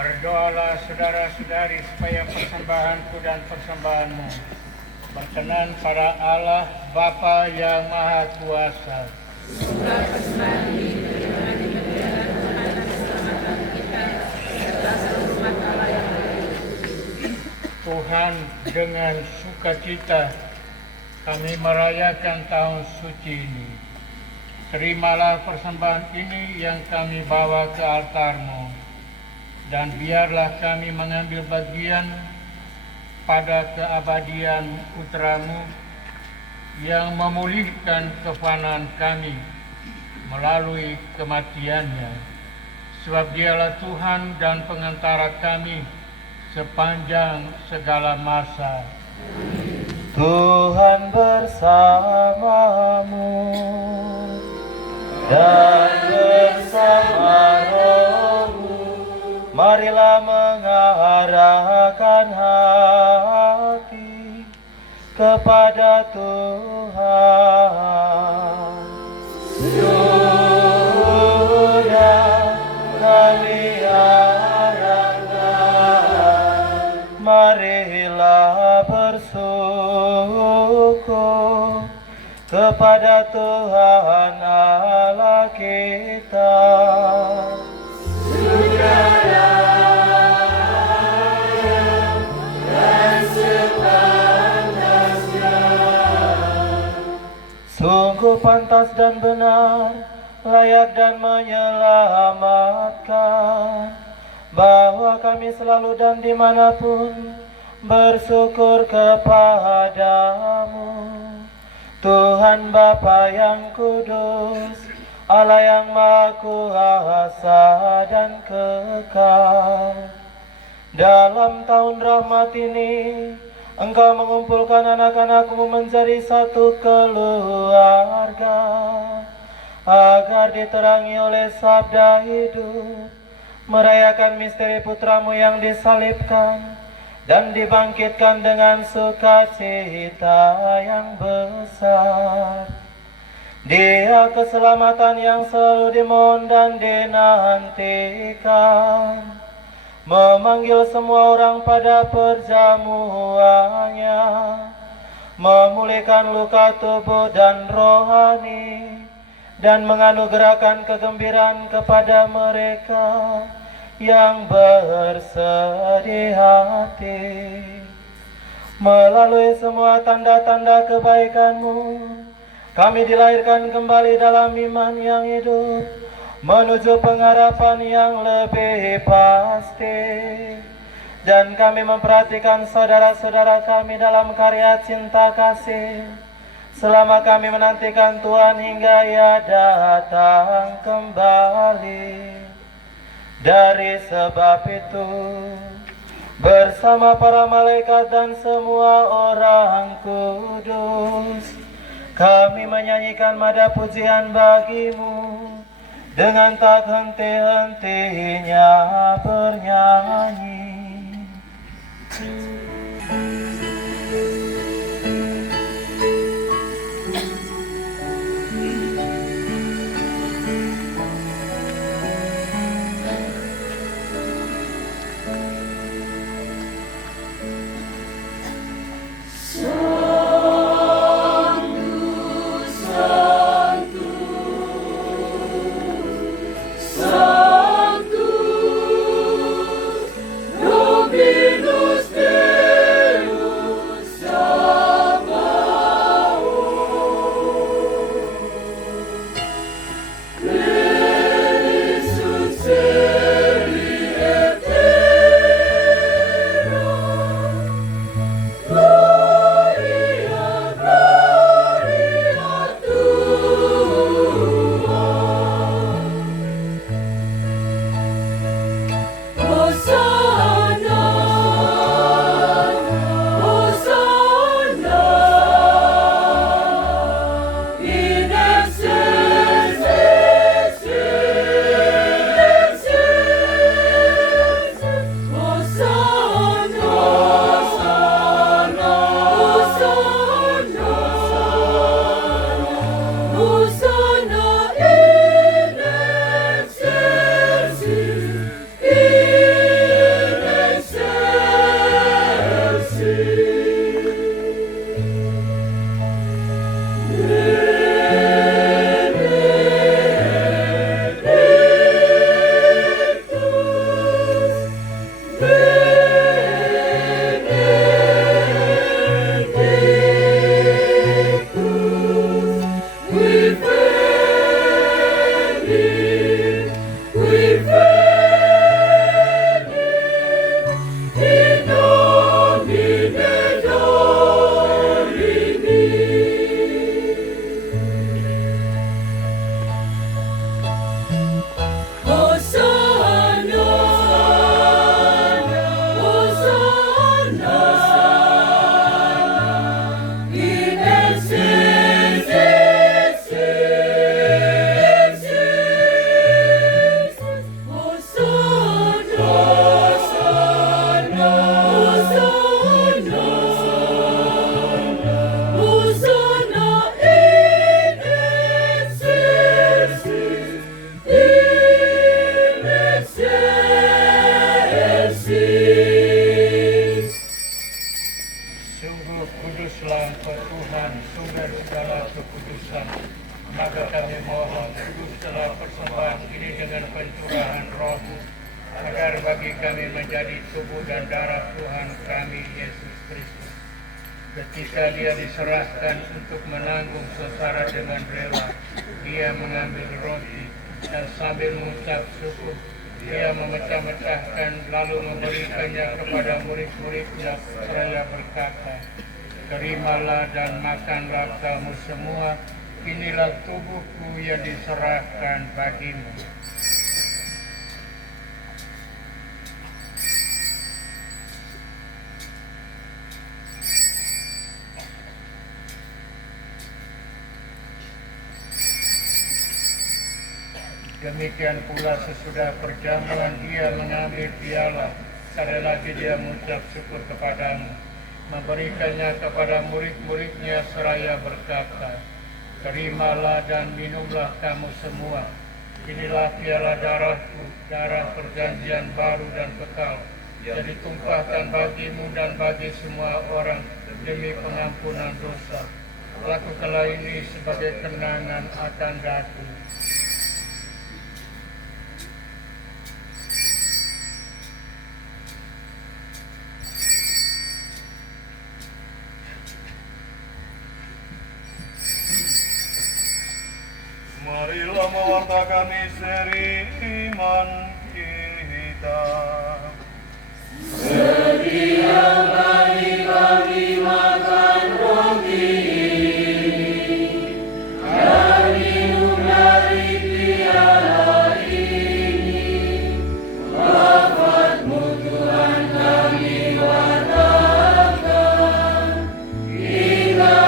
Berdoalah saudara-saudari supaya persembahanku dan persembahanmu berkenan pada Allah Bapa yang Maha Kuasa. Tuhan, dengan sukacita kami merayakan tahun suci ini. Terimalah persembahan ini yang kami bawa ke altar-Mu, dan biarlah kami mengambil bagian pada keabadian putra-Mu yang memulihkan kefanaan kami melalui kematiannya, sebab Dialah Tuhan dan pengantara kami sepanjang segala masa. Tuhan bersamamu dan bersama rohmu. Marilah mengarahkan hati kepada Tuhan. Sudah kami arahkan, marilah bersyukur kepada Tuhan Allah kita. Sungguh pantas dan benar, layak dan menyelamatkan, bahwa kami selalu dan dimanapun bersyukur kepadamu, Tuhan Bapa yang kudus, Allah yang Maha Kuasa dan kekal. Dalam tahun rahmat ini, Engkau mengumpulkan anak-anak-Mu menjadi satu keluarga, agar diterangi oleh sabda hidup, merayakan misteri putra-Mu yang disalibkan dan dibangkitkan dengan sukacita yang besar. Dia keselamatan yang selalu dimohon dan dinantikan, memanggil semua orang pada perjamuannya, memulihkan luka tubuh dan rohani, dan menganugerahkan kegembiraan kepada mereka yang bersedih hati. Melalui semua tanda-tanda kebaikan-Mu, kami dilahirkan kembali dalam iman yang hidup, menuju pengharapan yang lebih pasti. Dan kami memperhatikan saudara-saudara kami dalam karya cinta kasih, selama kami menantikan Tuhan hingga Ia datang kembali. Dari sebab itu, bersama para malaikat dan semua orang kudus, kami menyanyikan mada pujian bagi-Mu, dengan tak henti-hentinya bernyanyi. kami menjadi tubuh dan darah Tuhan kami Yesus Kristus. Ketika dia diserahkan untuk menanggung sengsara dengan rela, dia mengambil roti dan sambil mengucap syukur, dia memecah-mecahkan lalu memberikannya kepada murid-muridnya seraya berkata, "Terimalah dan makanlah kamu semua, inilah tubuhku yang diserahkan bagimu." Demikian pula sesudah perjamuan dia mengambil piala, sekali lagi dia mengucap syukur kepadamu, memberikannya kepada murid-muridnya seraya berkata, "Terimalah dan minumlah kamu semua, inilah piala darahku, darah perjanjian baru dan kekal, yang ditumpahkan bagimu dan bagi semua orang demi pengampunan dosa. Lakukanlah ini sebagai kenangan akan daku." Marilah mewartakan misteri iman kita. Setiap kali kami makan roti dan minum dari piala ini, wafat-Mu Tuhan kami wartakan hingga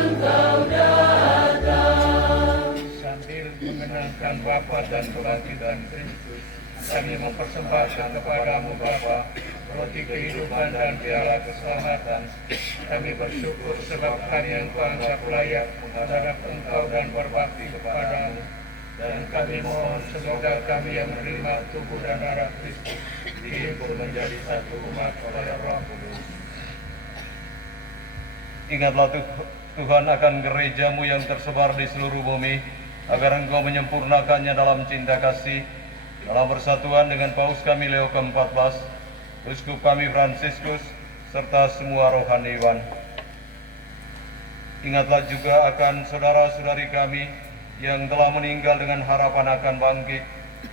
Engkau datang. Sambil mengenangkan wafat dan kebangkitan Kristus, kami mempersembahkan kepadamu Bapa roti kehidupan dan piala keselamatan. Kami bersyukur sebab kami yang Kau anggap layak menghadap Engkau dan berbakti kepadamu. Dan kami mohon semoga kami yang menerima tubuh dan darah Kristus dihimpun menjadi satu umat oleh Roh Kudus. Ingatlah Tuhan akan gereja-Mu yang tersebar di seluruh bumi, agar Engkau menyempurnakannya dalam cinta kasih, dalam persatuan dengan Paus kami Leo ke-14, Uskup kami Fransiskus, serta semua rohaniwan. Ingatlah juga akan saudara-saudari kami yang telah meninggal dengan harapan akan bangkit,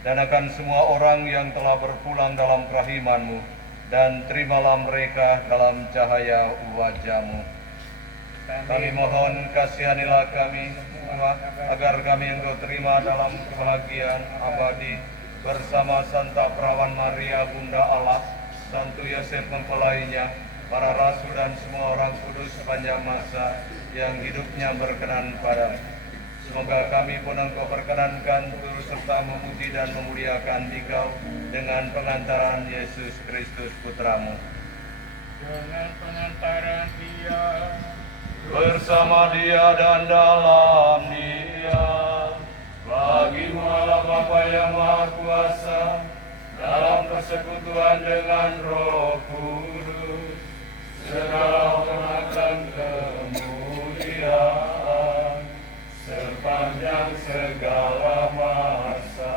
dan akan semua orang yang telah berpulang dalam kerahiman-Mu, dan terimalah mereka dalam cahaya wajah-Mu. Kami mohon kasihanilah kami semua, agar kami Engkau terima dalam kebahagiaan abadi bersama Santa Perawan Maria Bunda Allah, Santo Yosef mempelainya, para rasul dan semua orang kudus sepanjang masa yang hidupnya berkenan padamu. Semoga kami pun Engkau perkenankan turut serta memuji dan memuliakan Dikau dengan pengantaran Yesus Kristus Putramu. Dengan pengantaran Dia, Bersama Dia dan dalam Dia, bagi-Mu Allah Bapa yang Maha Kuasa, dalam persekutuan dengan Roh Kudus, segala hormat dan kemuliaan sepanjang segala masa.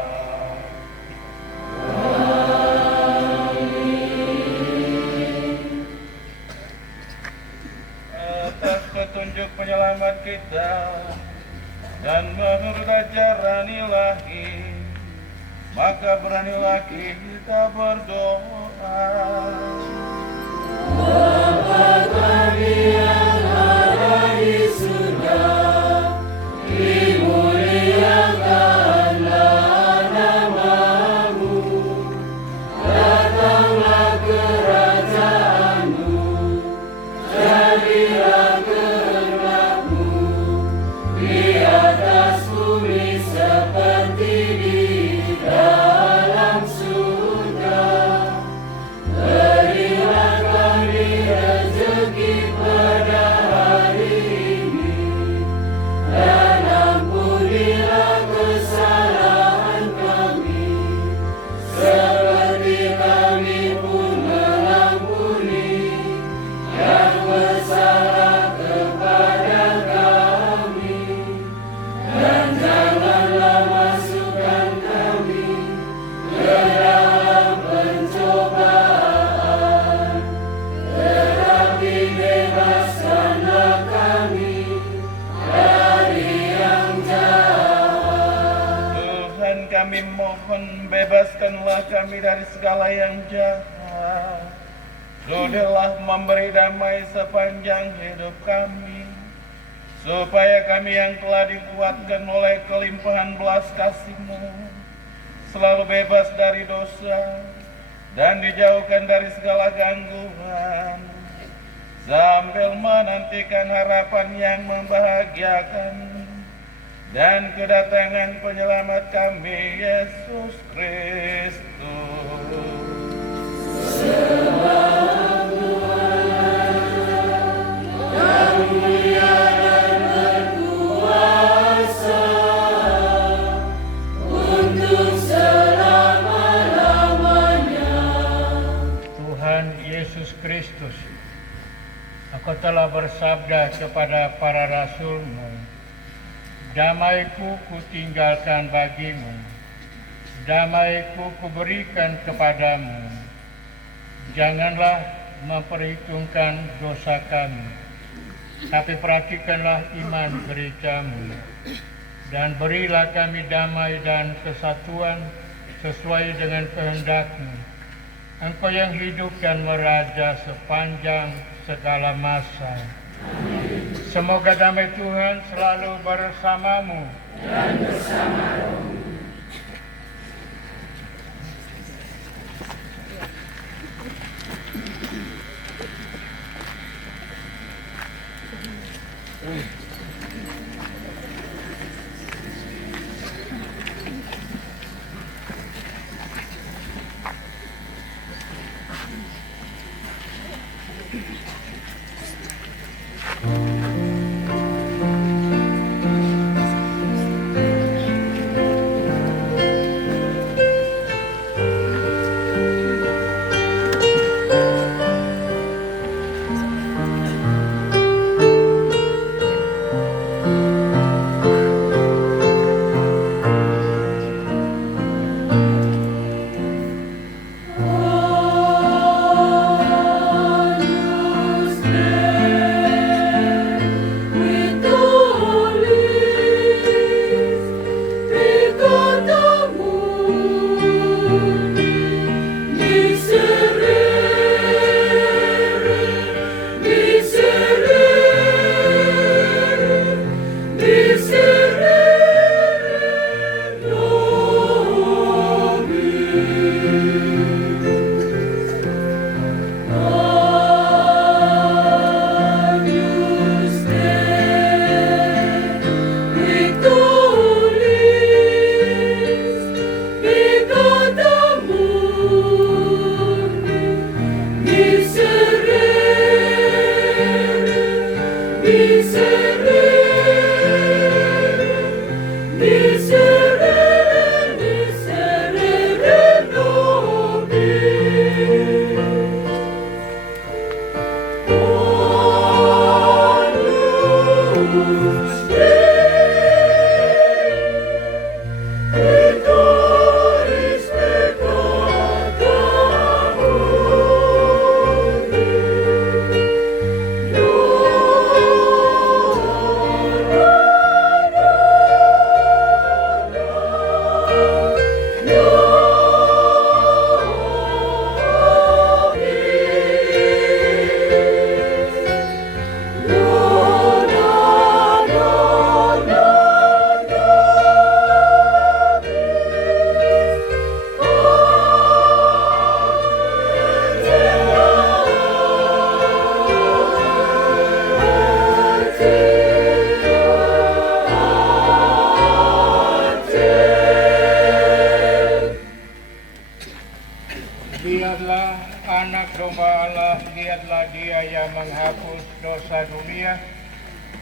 Atas petunjuk penyelamat kita dan menurut ajaran ilahi, maka beranilah kita berdoa. Bapa kami yang ada di surga, dimuliakanlah nama-Mu, datanglah kerajaan-Mu, jadilah kehendak-Mu di atas bumi seperti di dalam surga. bebaskanlah kami dari segala yang jahat. Sudilah memberi damai sepanjang hidup kami, supaya kami yang telah dikuatkan oleh kelimpahan belas kasih-Mu selalu bebas dari dosa dan dijauhkan dari segala gangguan, sambil menantikan harapan yang membahagiakan dan kedatangan penyelamat kami, Yesus Kristus. Tuhan Yesus Kristus, Engkau telah bersabda kepada para rasul-Mu, damai-Ku kutinggalkan bagimu, damai-Ku kuberikan kepadamu. Janganlah memperhitungkan dosa kami, tapi perhatikanlah iman gereja-Mu, dan berilah kami damai dan kesatuan sesuai dengan kehendak-Mu. Engkau yang hidup dan meraja sepanjang segala masa. Semoga damai Tuhan selalu bersamamu dan bersama rohmu. Lihatlah anak domba Allah, lihatlah Dia yang menghapus dosa dunia.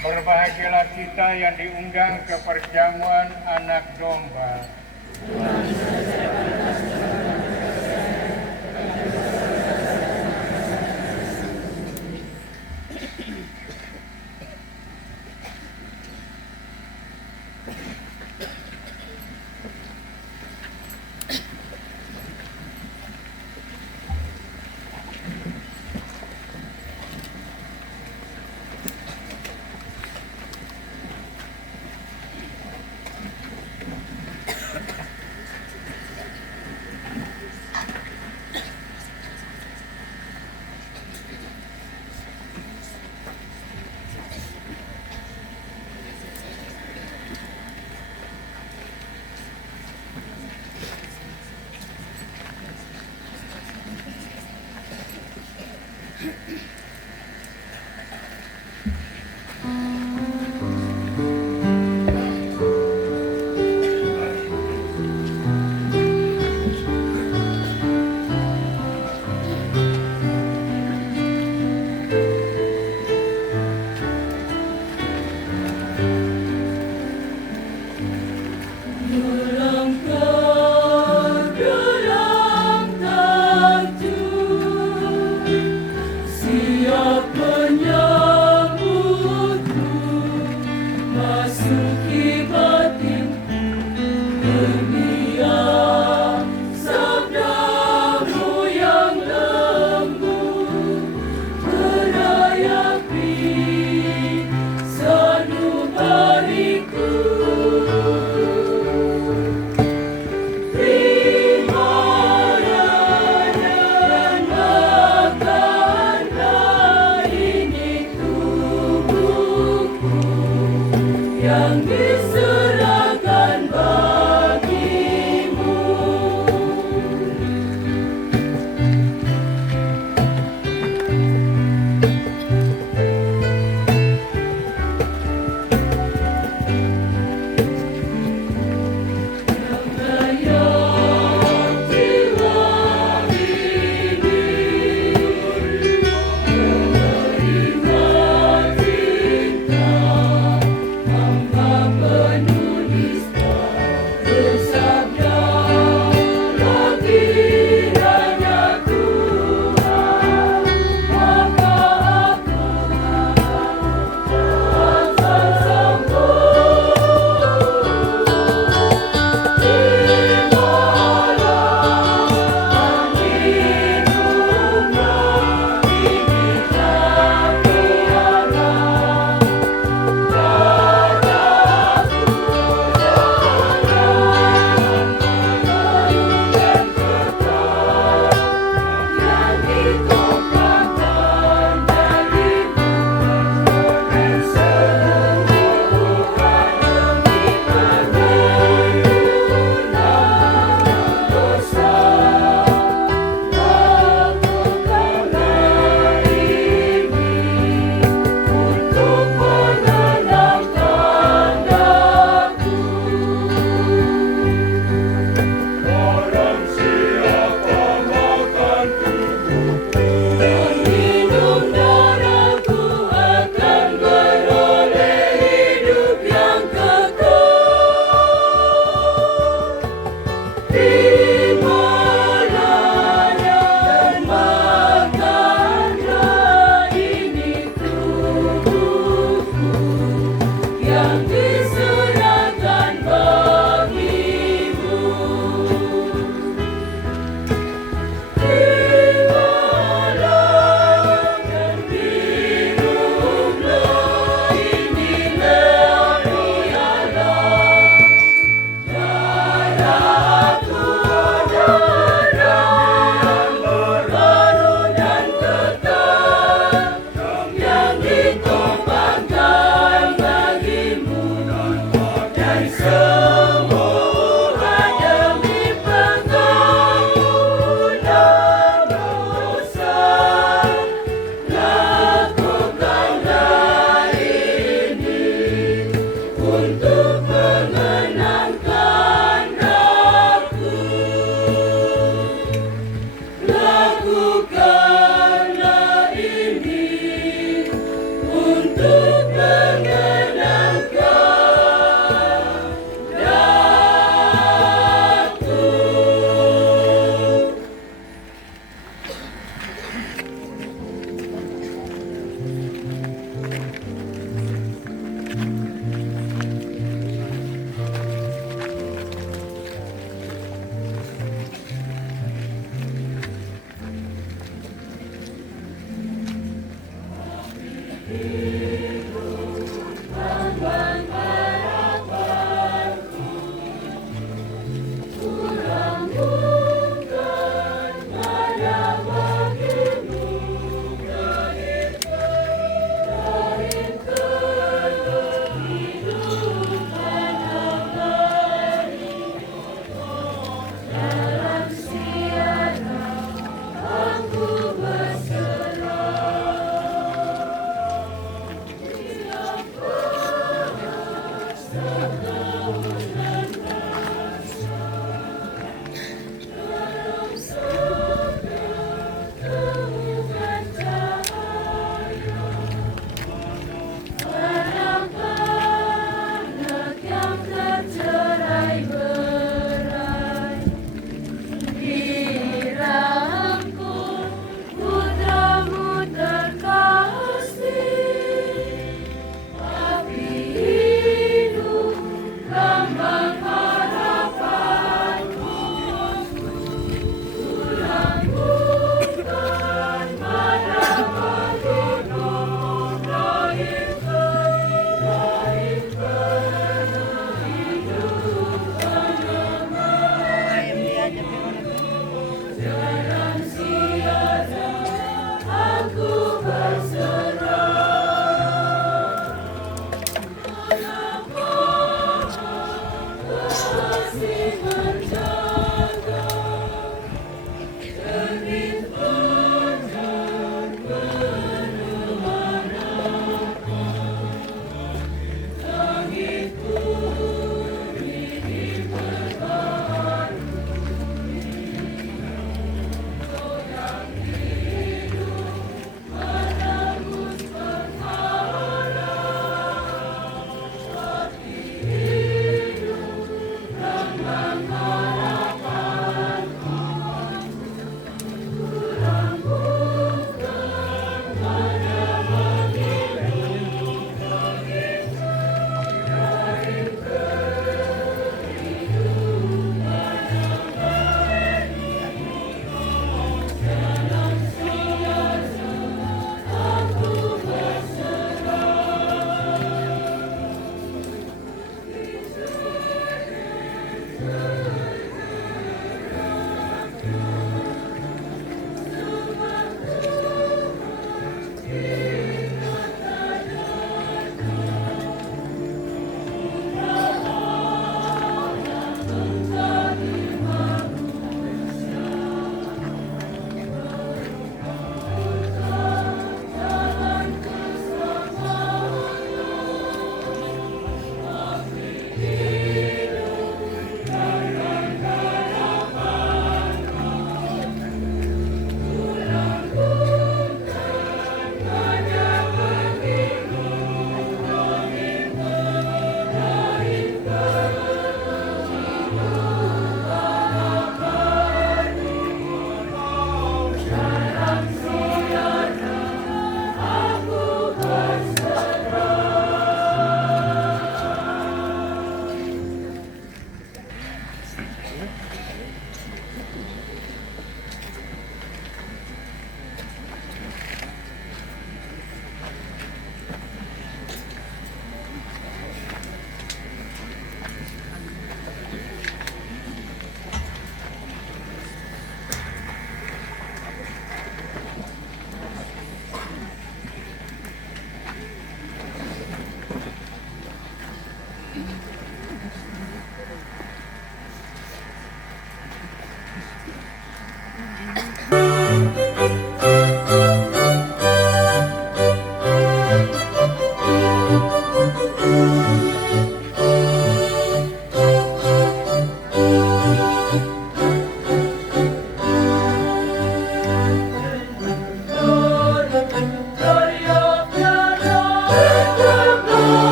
Berbahagialah kita yang diundang ke perjamuan anak domba. See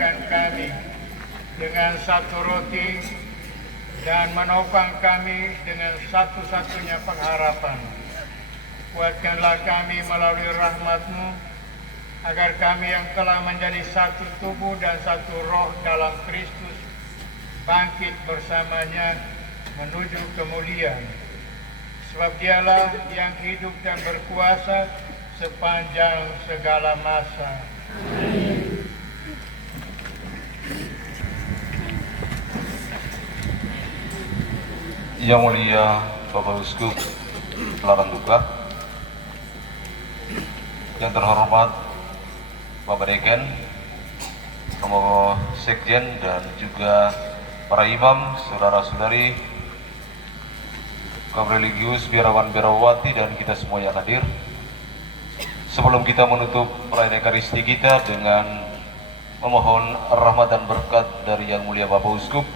menguatkan kami dengan satu roti dan menopang kami dengan satu-satunya pengharapan. Kuatkanlah kami melalui rahmat-Mu, agar kami yang telah menjadi satu tubuh dan satu roh dalam Kristus bangkit bersamanya menuju kemuliaan. Sebab Dialah yang hidup dan berkuasa sepanjang segala masa. Yang mulia Bapak Uskup Larantuka, yang terhormat Bapak Deken, Romo Sekjen, dan juga para imam, saudara-saudari, kaum religius, biarawan-biarawati, dan kita semua yang hadir. Sebelum kita menutup perayaan Ekaristi kita dengan memohon rahmat dan berkat dari Yang Mulia Bapak Uskup,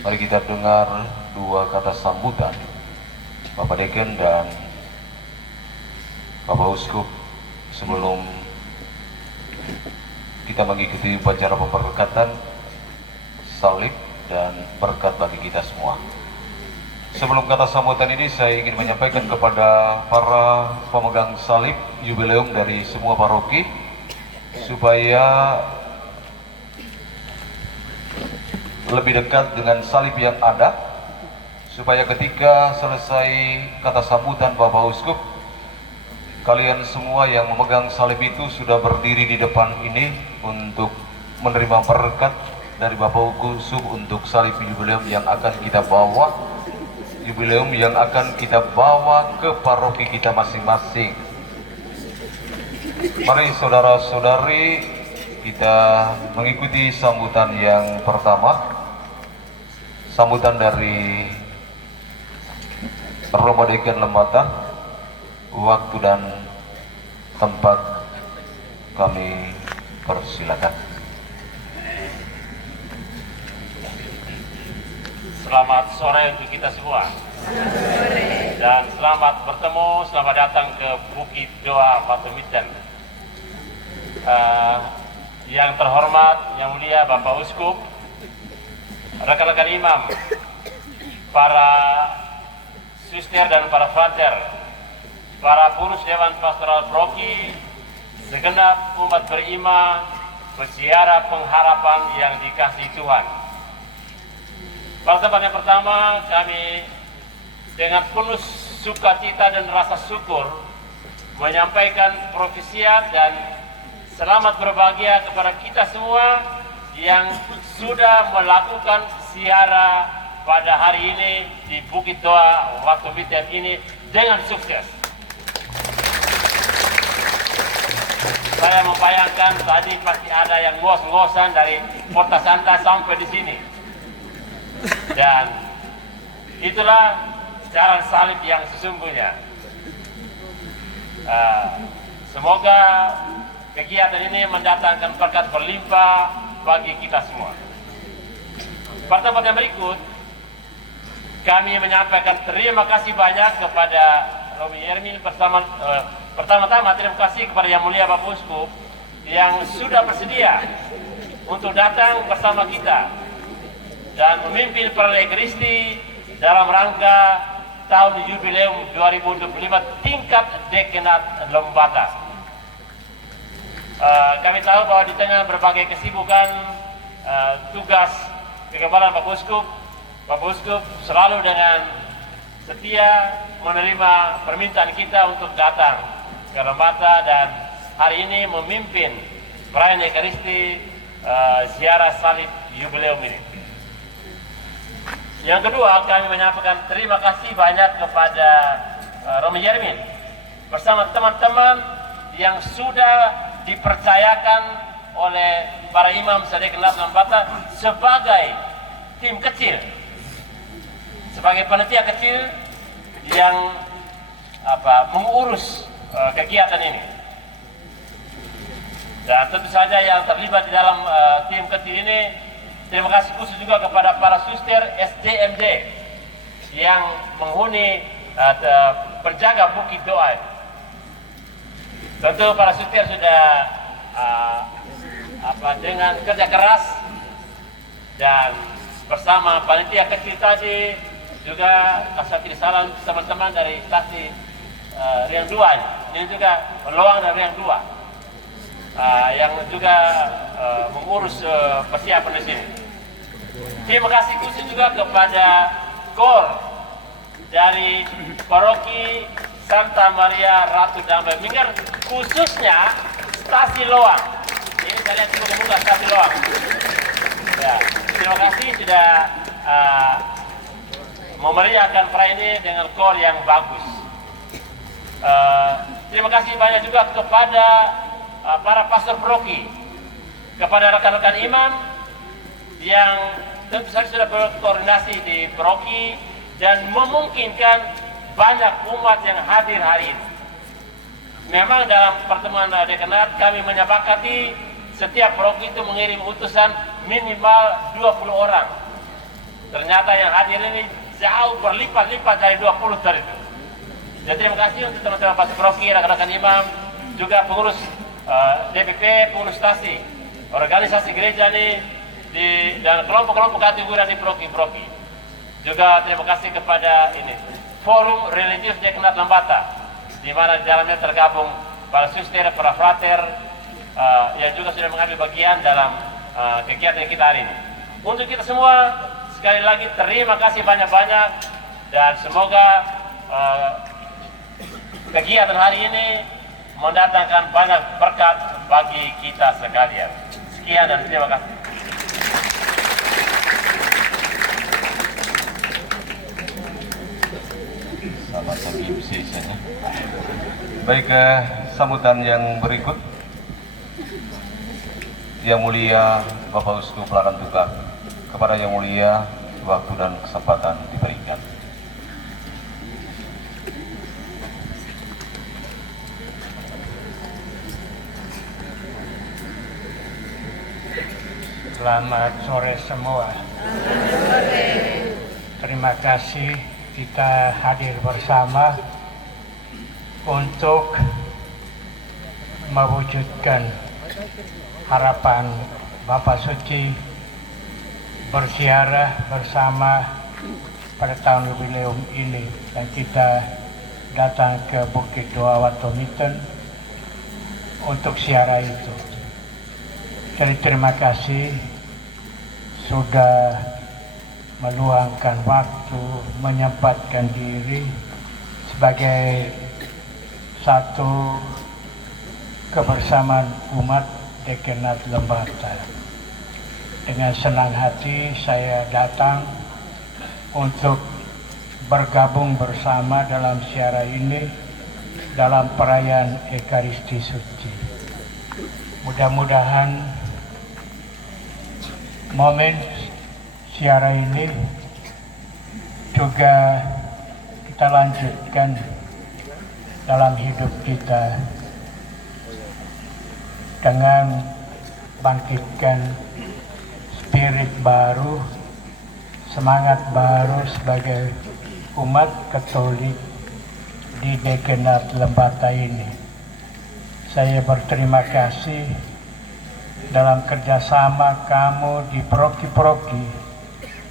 mari kita dengar dua kata sambutan Bapak Deken dan Bapak Uskup sebelum kita mengikuti upacara pemberkatan salib dan berkat bagi kita semua. Sebelum kata sambutan ini, saya ingin menyampaikan kepada para pemegang salib jubileum dari semua paroki supaya lebih dekat dengan salib yang ada, supaya ketika selesai kata sambutan Bapak Uskup, kalian semua yang memegang salib itu sudah berdiri di depan ini untuk menerima berkat dari Bapak Uskup untuk salib jubileum yang akan kita bawa, jubileum yang akan kita bawa ke paroki kita masing-masing. Mari saudara-saudari, kita mengikuti sambutan yang pertama, sambutan dari Romo Deken Lembata. Waktu dan tempat kami persilakan. Selamat sore untuk kita semua. Dan selamat bertemu, selamat datang ke Bukit Doa Batu Miten. Yang terhormat, yang mulia Bapak Uskup, rekan-rekan imam, para suster dan para frater, para pengurus Dewan Pastoral Paroki, segenap umat beriman, peziarah pengharapan yang dikasihi Tuhan. Pada tempat yang pertama, kami dengan penuh sukacita dan rasa syukur menyampaikan profisiat dan selamat berbahagia kepada kita semua yang sudah melakukan ziarah pada hari ini di Bukit Doa Batu Miten ini dengan sukses. Saya membayangkan tadi pasti ada yang ngos-ngosan dari Kota Santa sampai di sini. Dan itulah jalan salib yang sesungguhnya. Semoga kegiatan ini mendatangkan berkat berlimpah bagi kita semua. Pada tempat yang berikut, kami menyampaikan terima kasih banyak kepada Romi Yermin pertama-tama terima kasih kepada Yang Mulia Bapak Uskup yang sudah bersedia untuk datang bersama kita dan memimpin perayaan Ekaristi dalam rangka tahun jubileum 2025 tingkat Dekenat Lembata. Kami tahu bahwa di tengah berbagai kesibukan tugas kegempalan Bapak Uskup selalu dengan setia menerima permintaan kita untuk datang ke Lembata dan hari ini memimpin perayaan Ekaristi ziarah salib jubileum ini. Yang kedua, kami menyampaikan terima kasih banyak kepada Romi Yermin bersama teman-teman yang sudah dipercayakan oleh para imam Dekenat Lembata sebagai tim kecil, sebagai panitia kecil yang mengurus kegiatan ini. Dan tentu saja yang terlibat di dalam tim kecil ini, terima kasih khusus juga kepada para suster SDMD yang menghuni penjaga Bukit Doa. Tentu para suster sudah dengan kerja keras dan bersama panitia kecil tadi juga kasih tidak salam teman-teman dari stasi Riang 2 ini juga peluang dari Riang 2 yang juga mengurus persiapan di sini. Terima kasih khusus juga kepada KOR dari Paroki Santa Maria Ratu Damai Minggar, khususnya stasi Loang. Ini kalian cukup membuka stasi Loang. Ya, terima kasih sudah memeriahkan perayaan ini dengan KOR yang bagus. Terima kasih banyak juga kepada para pastor paroki, kepada rekan-rekan imam yang tentu saja sudah berkoordinasi di paroki dan memungkinkan banyak umat yang hadir hari ini. Memang dalam pertemuan dekanat kami menyepakati setiap paroki itu mengirim utusan minimal 20 orang. Ternyata yang hadir ini jauh berlipat-lipat dari 20 tadi itu. Jadi terima kasih untuk teman-teman pastor paroki, rekan-rekan imam, juga pengurus DPP, pengurus stasi, organisasi gereja ini dan kelompok-kelompok kategori di paroki-paroki. Juga terima kasih kepada ini Forum Religius Dekanat Lembata, di mana di dalamnya tergabung para suster, para frater yang juga sudah mengambil bagian dalam kegiatan kita hari ini. Untuk kita semua sekali lagi terima kasih banyak-banyak dan semoga kegiatan hari ini mendatangkan banyak berkat bagi kita sekalian. Sekian dan terima kasih. Selamat pagi. Baik, sambutan yang berikut. Yang Mulia Bapak Uskup Larantuka, kepada Yang Mulia waktu dan kesempatan diberikan. Selamat sore semua. Terima kasih kita hadir bersama untuk mewujudkan harapan Bapak Suci berziarah bersama pada tahun jubileum ini, dan kita datang ke Bukit Doa Watomiten untuk ziarah itu. Jadi terima kasih sudah meluangkan waktu, menyempatkan diri sebagai satu kebersamaan umat Dekanat Lembata. Dengan senang hati saya datang untuk bergabung bersama dalam ziarah ini dalam perayaan Ekaristi Suci. Mudah-mudahan momen ziarah ini juga kita lanjutkan dalam hidup kita dengan bangkitkan spirit baru, semangat baru sebagai umat Katolik di Dekanat Lembata ini. Saya berterima kasih dalam kerjasama kamu di paroki-paroki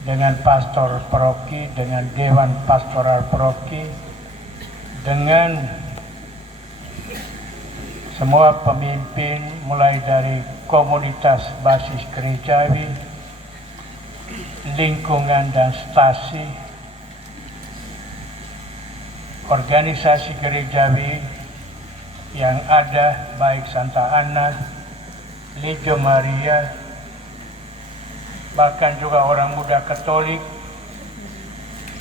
dengan pastor paroki, dengan Dewan Pastoral Paroki, dengan semua pemimpin mulai dari komunitas basis gerejawi, lingkungan dan stasi, organisasi gerejawi yang ada baik Santa Ana, Legio Maria, bahkan juga orang muda Katolik,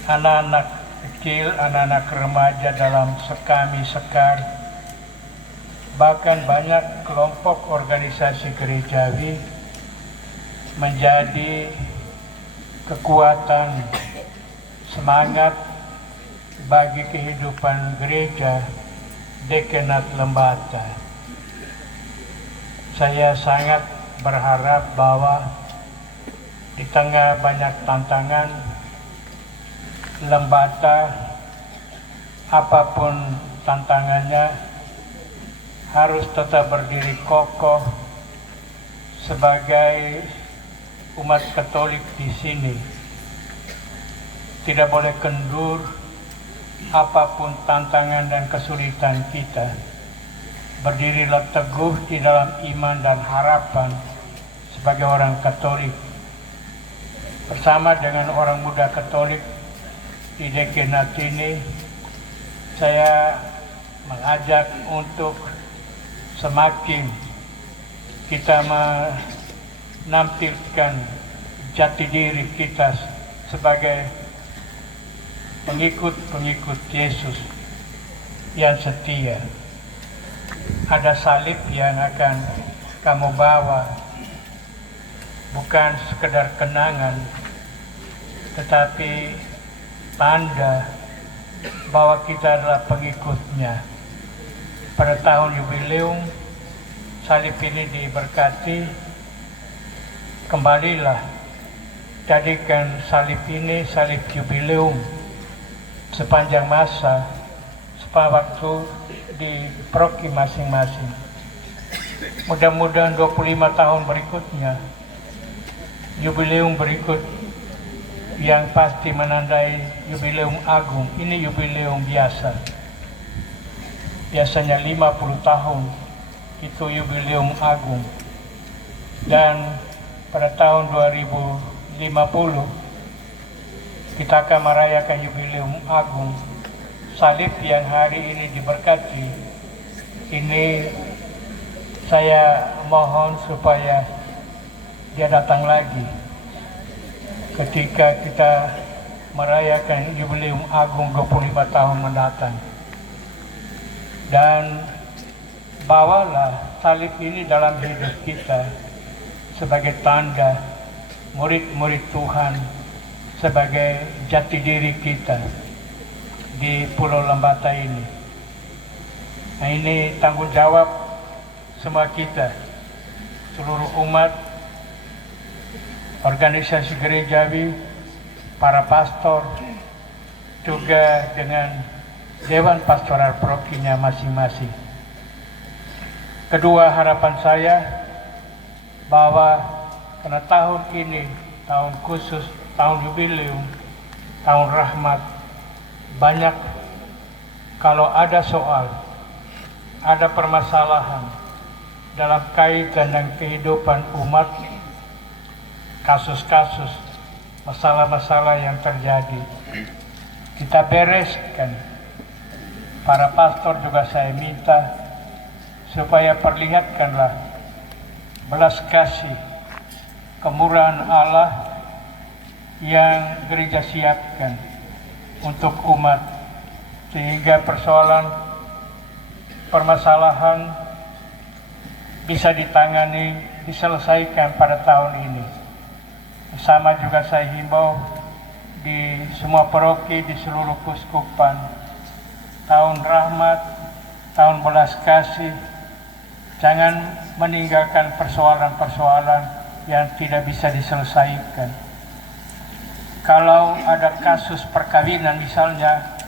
anak-anak kecil, anak-anak remaja dalam sekami sekar, bahkan banyak kelompok organisasi gerejawi menjadi kekuatan semangat bagi kehidupan gereja Dekanat Lembata. Saya sangat berharap bahwa di tengah banyak tantangan, Lembata apapun tantangannya harus tetap berdiri kokoh sebagai umat Katolik di sini tidak boleh kendur apapun tantangan dan kesulitan kita. Berdirilah teguh di dalam iman dan harapan sebagai orang Katolik. Bersama dengan orang muda Katolik di Dekenat ini, saya mengajak untuk semakin kita menampilkan jati diri kita sebagai pengikut-pengikut Yesus yang setia. Ada salib yang akan kamu bawa, bukan sekedar kenangan, tetapi tanda bahwa kita adalah pengikutnya. Pada tahun jubileum, salib ini diberkati. Kembalilah, jadikan salib ini salib jubileum sepanjang masa, waktu di proki masing-masing. Mudah-mudahan 25 tahun berikutnya, jubileum berikut yang pasti menandai jubileum agung. Ini jubileum biasa. Biasanya 50 tahun itu jubileum agung. Dan pada tahun 2050 kita akan merayakan jubileum agung. Salib yang hari ini diberkati, ini saya mohon supaya dia datang lagi ketika kita merayakan jubileum agung 25 tahun mendatang. Dan bawalah salib ini dalam hidup kita sebagai tanda murid-murid Tuhan, sebagai jati diri kita di Pulau Lembata ini. Nah, ini tanggung jawab semua kita, seluruh umat, organisasi gerejawi, para pastor, juga dengan Dewan Pastoral Prokinya masing-masing. Kedua, harapan saya bahwa karena tahun ini, tahun khusus, tahun jubileum, tahun rahmat, banyak kalau ada soal, ada permasalahan dalam kaitan dengan kehidupan umat, kasus-kasus, masalah-masalah yang terjadi, kita bereskan. Para pastor juga saya minta supaya perlihatkanlah belas kasih, kemurahan Allah yang gereja siapkan untuk umat, sehingga permasalahan bisa ditangani, diselesaikan pada tahun ini. Sama juga saya himbau di semua paroki, di seluruh keuskupan, tahun rahmat, tahun belas kasih, jangan meninggalkan persoalan-persoalan yang tidak bisa diselesaikan. Kalau ada kasus perkawinan misalnya,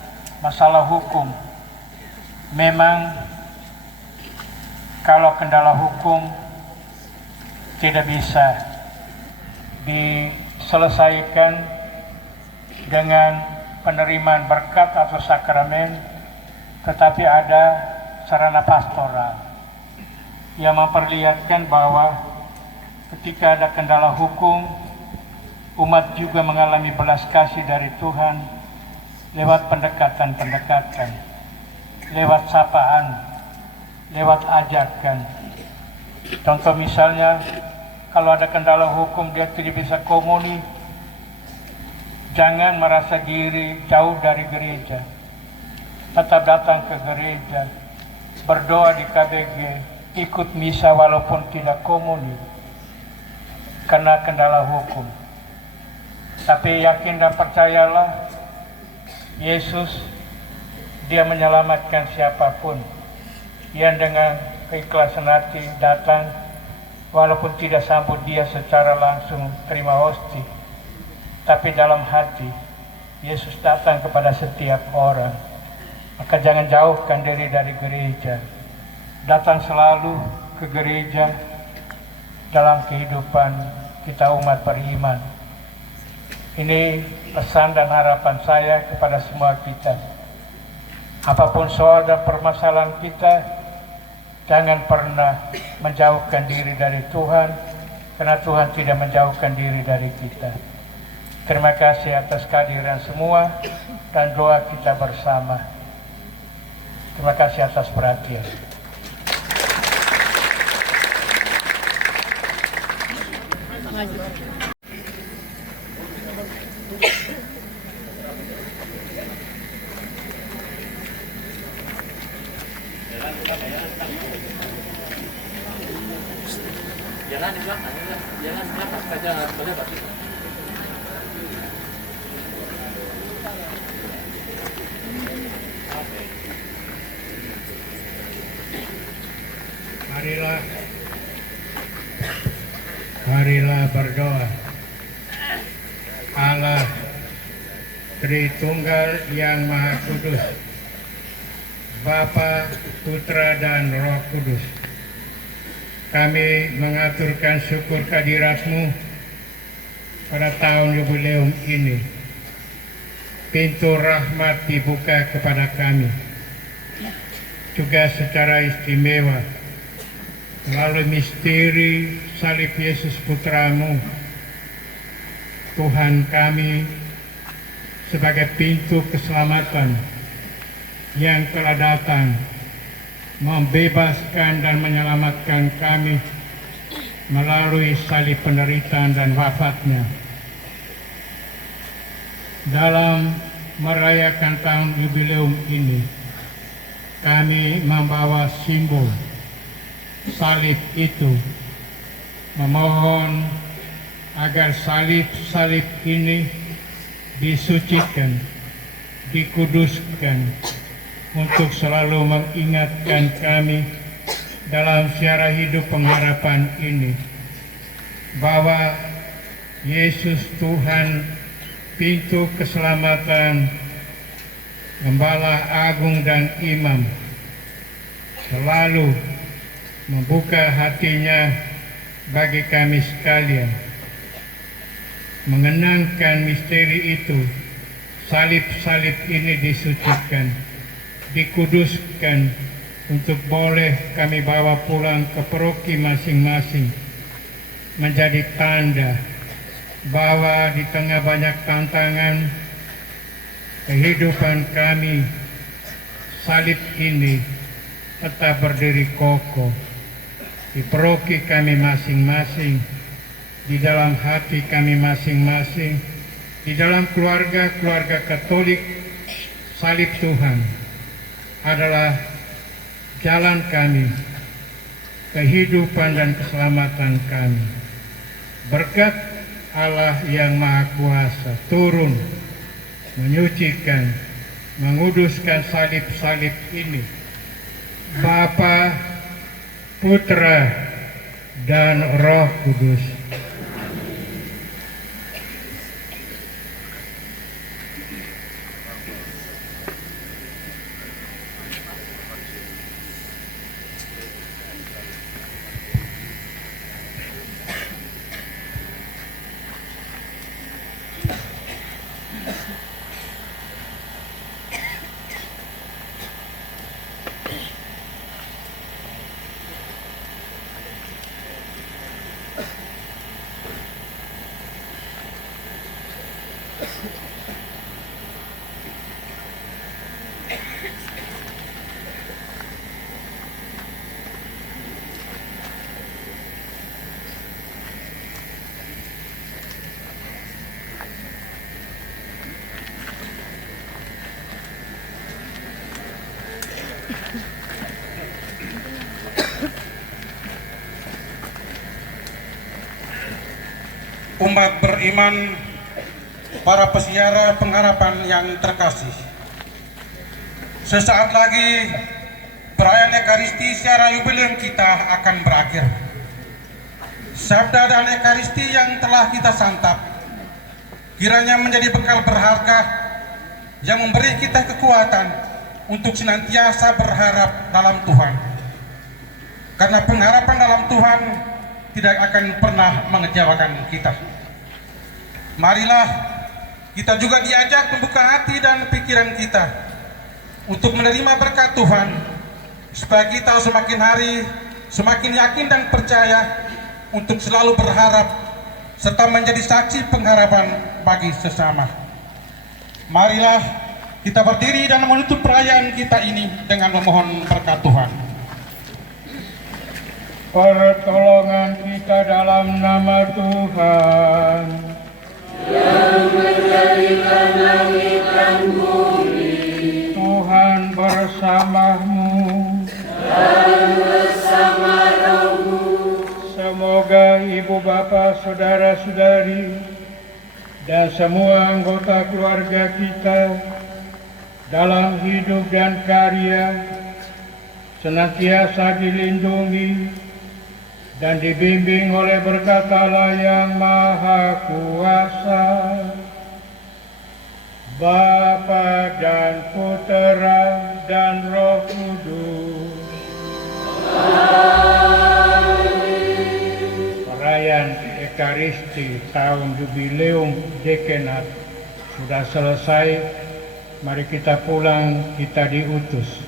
masalah hukum, memang kalau kendala hukum tidak bisa diselesaikan dengan penerimaan berkat atau sakramen, tetapi ada sarana pastoral yang memperlihatkan bahwa ketika ada kendala hukum, umat juga mengalami belas kasih dari Tuhan lewat pendekatan-pendekatan, lewat sapaan, lewat ajakan. Contoh misalnya, kalau ada kendala hukum dia tidak bisa komuni, jangan merasa diri jauh dari gereja. Tetap datang ke gereja, berdoa di KBG, ikut misa walaupun tidak komuni karena kendala hukum. Tapi yakin dan percayalah, Yesus, dia menyelamatkan siapapun yang dengan keikhlasan hati datang, walaupun tidak sambut dia secara langsung terima hosti, tapi dalam hati Yesus datang kepada setiap orang. Maka jangan jauhkan diri dari gereja, datang selalu ke gereja, dalam kehidupan kita umat beriman. Ini pesan dan harapan saya kepada semua kita. Apapun soal dan permasalahan kita, jangan pernah menjauhkan diri dari Tuhan, karena Tuhan tidak menjauhkan diri dari kita. Terima kasih atas kehadiran semua dan doa kita bersama. Terima kasih atas perhatian. Marilah berdoa. Allah Tritunggal yang Maha Kudus, Bapa, Putra, dan Roh Kudus, kami mengaturkan syukur kehadirat-Mu pada tahun jubileum ini. Pintu rahmat dibuka kepada kami, juga secara istimewa melalui misteri salib Yesus Putra-Mu, Tuhan kami, sebagai pintu keselamatan yang telah datang membebaskan dan menyelamatkan kami melalui salib penderitaan dan wafat-Nya. Dalam merayakan tahun jubileum ini, kami membawa simbol salib itu, memohon agar salib-salib ini disucikan, dikuduskan, untuk selalu mengingatkan kami dalam siara hidup pengharapan ini, bahwa Yesus Tuhan, pintu keselamatan, Gembala Agung dan Imam, selalu membuka hatinya bagi kami sekalian. Mengenangkan misteri itu, salib-salib ini disucikan, dikuduskan, untuk boleh kami bawa pulang ke paroki masing-masing, menjadi tanda bahwa di tengah banyak tantangan kehidupan kami, salib ini tetap berdiri kokoh di paroki kami masing-masing, di dalam hati kami masing-masing, di dalam keluarga-keluarga Katolik. Salib Tuhan adalah jalan kami, kehidupan dan keselamatan kami. Berkat Allah yang Maha Kuasa turun, menyucikan, menguduskan salib-salib ini. Bapa, Putra, dan Roh Kudus. Umat beriman, para peziarah pengharapan yang terkasih, sesaat lagi perayaan Ekaristi secara jubileum kita akan berakhir. Sabda dan Ekaristi yang telah kita santap kiranya menjadi bekal berharga yang memberi kita kekuatan untuk senantiasa berharap dalam Tuhan. Karena pengharapan dalam Tuhan tidak akan pernah mengecewakan kita. Marilah kita juga diajak membuka hati dan pikiran kita untuk menerima berkat Tuhan, supaya kita semakin hari semakin yakin dan percaya untuk selalu berharap serta menjadi saksi pengharapan bagi sesama. Marilah kita berdiri dan menutup perayaan kita ini dengan memohon berkat Tuhan. Pertolongan kita dalam nama Tuhan yang menjadikan langit dan bumi, Tuhan bersamamu dan bersama rohmu. Semoga ibu bapa, saudara-saudari, dan semua anggota keluarga kita dalam hidup dan karya senantiasa dilindungi dan dibimbing oleh berkat Allah yang Maha Kuasa, Bapa dan Putera dan Roh Kudus. Perayaan Ekaristi tahun Jubileum Dekenat sudah selesai. Mari kita pulang, kita diutus.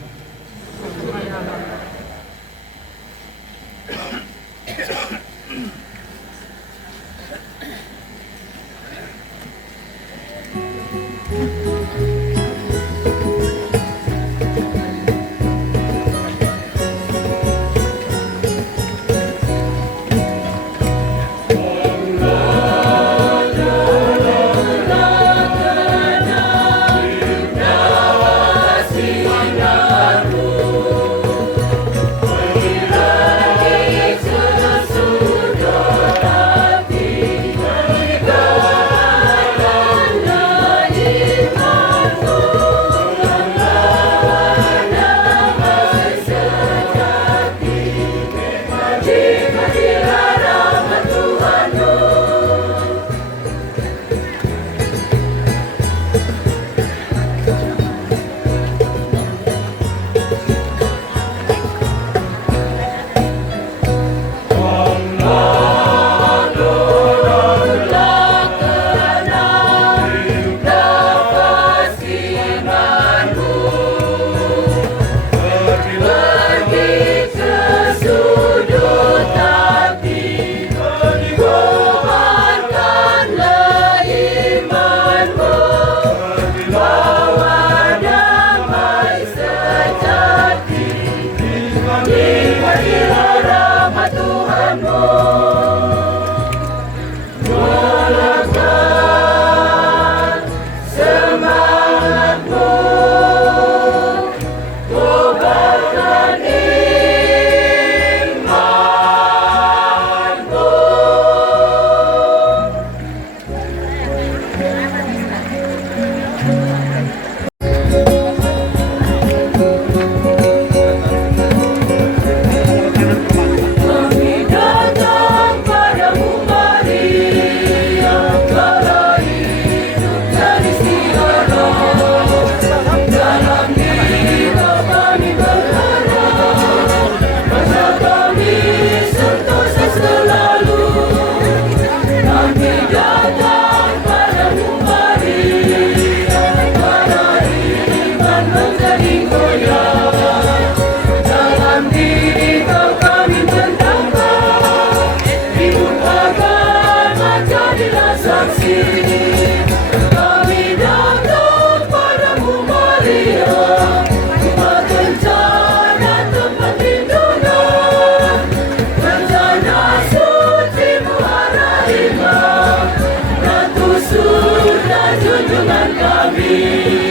Junjungan kami.